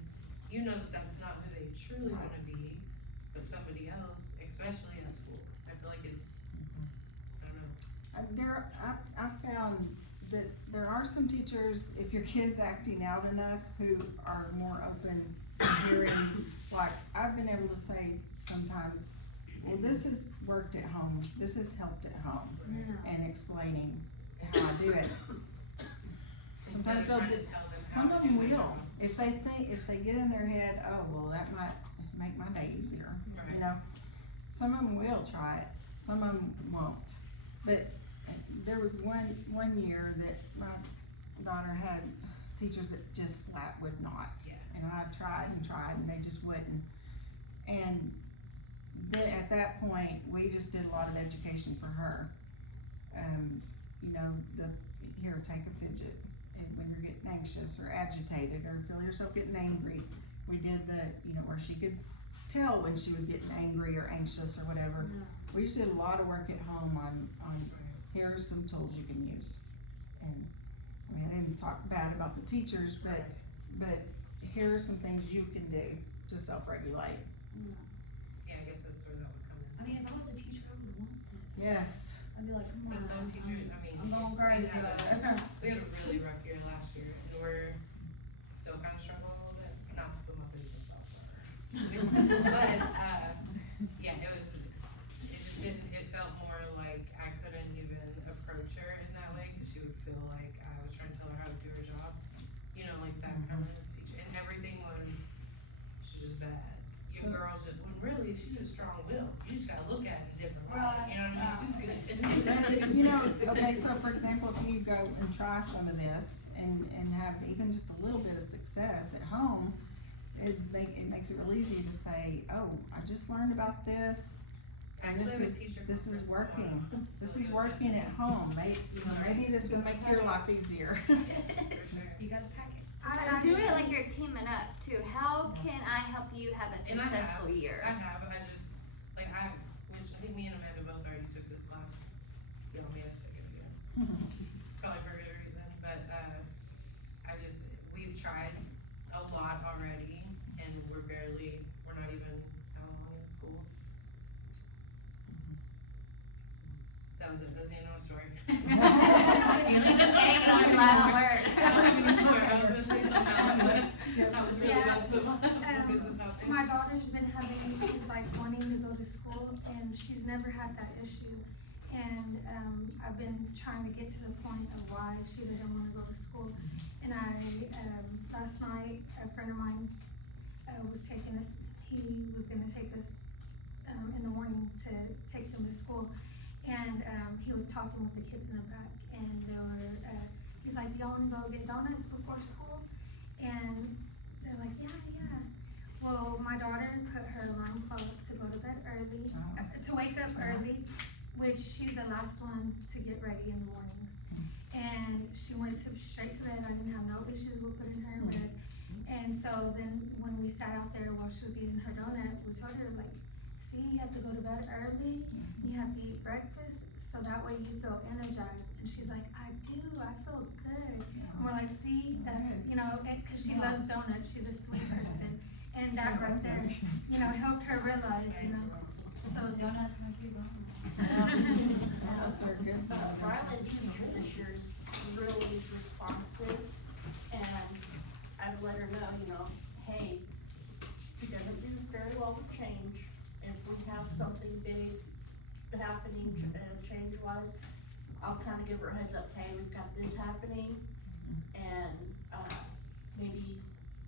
you know that that's not who they truly Right. wanna be, but somebody else, especially at school, I feel like it's, I don't know. I've found that there are some teachers, if your kid's acting out enough, who are more open to hearing, like, I've been able to say sometimes, well, this has worked at home, this has helped at home, and explaining how I do it. Instead Sometimes of they'll trying do, to tell them how some to of do them their will, job. if they get in their head, oh, well, that might make my day easier, you Right. know? Some of them will try it, some of them won't, but there was one year that my daughter had teachers that just flat would not. Yeah. And I tried and they just wouldn't. And then at that point, we just did a lot of education for her. You know, here, take a fidget, and when you're getting anxious or agitated or feel yourself getting angry, we did where she could tell when she was getting angry or anxious or whatever. We just did a lot of work at home on here are some tools you can use. And, I mean, I didn't talk bad about the teachers, but here are some things you can do to self-regulate. Yeah, I guess that's where that would come in. I mean, if I was a teacher, I would want that. Yes. I'd be like, come on. But some teachers, I mean, I'm going we crazy had over a- there. we had a really rough year last year, and we're still kinda struggling a little bit, not to put my business out there. But, yeah, it just didn't, it felt more like I couldn't even approach her in that way, cause she would feel like I was trying to tell her how to do her job. You know, like that kind of teacher, and everything was, she's just bad. You girls just, when really, she's just strong-willed, you just gotta look at it in a different light, you know what I mean? She's good. You know, okay, so for example, if you go and try some of this and have even just a little bit of success at home, it makes it real easy to say, oh, I just learned about this, and Actually, I have a teacher this is conference working. tomorrow. This is working at home, maybe this would make your life easier. For sure. You gotta pack it. I do it like you're teaming up too. How can I help you have a And I have. successful year? I have, I just, which I think me and Amanda both already took this class, you know, me, I took it again. Probably for a good reason, but, we've tried a lot already, and we're not even how long in school. That was it, that's the end of my story. You leave us hanging on your last word. I was gonna say something else, but I was really Yeah. about to put my business out there. My daughter's been having issues like wanting to go to school and she's never had that issue. And, I've been trying to get to the point of why she doesn't wanna go to school. And last night, a friend of mine, he was gonna take us, in the morning to take them to school. And, he was talking with the kids in the back and they were, he's like, do y'all wanna go get donuts before school? And they're like, yeah. Well, my daughter put her alarm clock to go to bed early, to wake up early, which she's the last one to get ready in the mornings. And she went straight to bed. I didn't have no issues with putting her in bed. And so then when we sat out there while she was eating her donut, we told her like, see, you have to go to bed early, you have to eat breakfast, so that way you feel energized. And she's like, I do, I feel good. And we're like, see, that's, you know, cause she loves donuts, she's a sweet person. And that right there, you know, helped her realize, you know, so. Donuts make you wrong. That's our good. Ryland's teacher this year is really responsive, and I've let her know, you know, hey, he doesn't do very well with change. If we have something big happening, change-wise, I'll kinda give her a heads up, hey, we've got this happening, and, maybe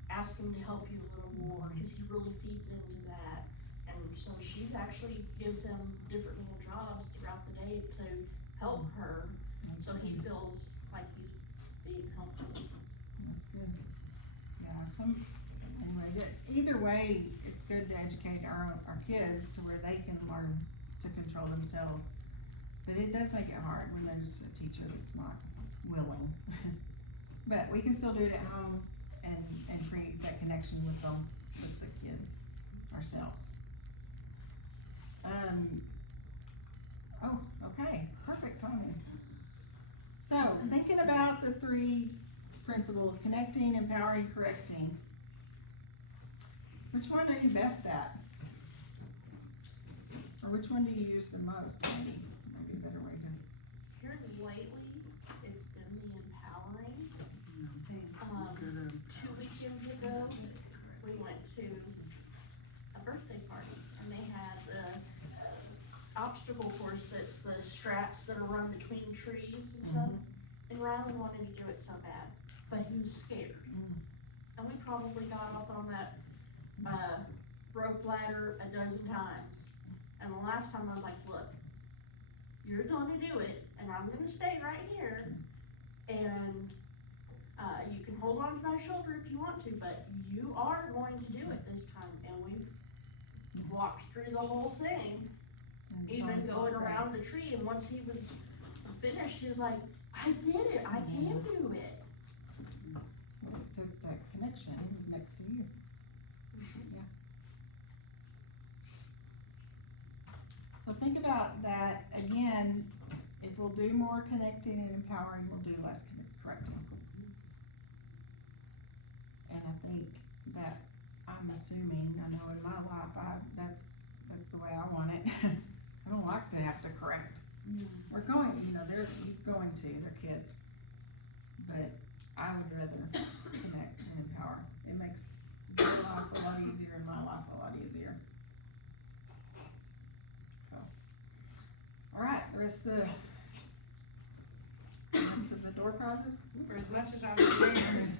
ask him to help you a little more, cause he really feeds into that. And so she actually gives him different little jobs throughout the day to help her. so he feels like he's being helped. That's good. Yeah, anyway, either way, it's good to educate our kids to where they can learn to control themselves. But it does make it hard when there's a teacher that's not willing. But we can still do it at home and create that connection with them, with the kid ourselves. Oh, okay, perfect timing. So, thinking about the three principles, connecting, empowering, correcting. Which one are you best at? Or which one do you use the most, maybe? Maybe a better way to. Here lately, it's been the empowering. Same. Good. 2 weekends ago, we went to a birthday party, and they had the obstacle course that's the straps that are run between trees and stuff. And Riley wanted to do it so bad, but he was scared. And we probably got up on that, rope ladder a dozen times. And the last time I was like, look, you're gonna do it, and I'm gonna stay right here, and, you can hold on to my shoulder if you want to, but you are going to do it this time. And we walked through the whole thing, even going around the tree, and once he was finished, he was like, I did it, I can do it. Well, it took that connection, he was next to you. Yeah. So think about that, again, if we'll do more connecting and empowering, we'll do less correcting. And I think that, I'm assuming, I know in my life, that's the way I want it. I don't like to have to correct. We're going, they're kids. But I would rather connect and empower. It makes their life a lot easier and my life a lot easier. So, all right, the rest of the door prizes. For as much as I was scared,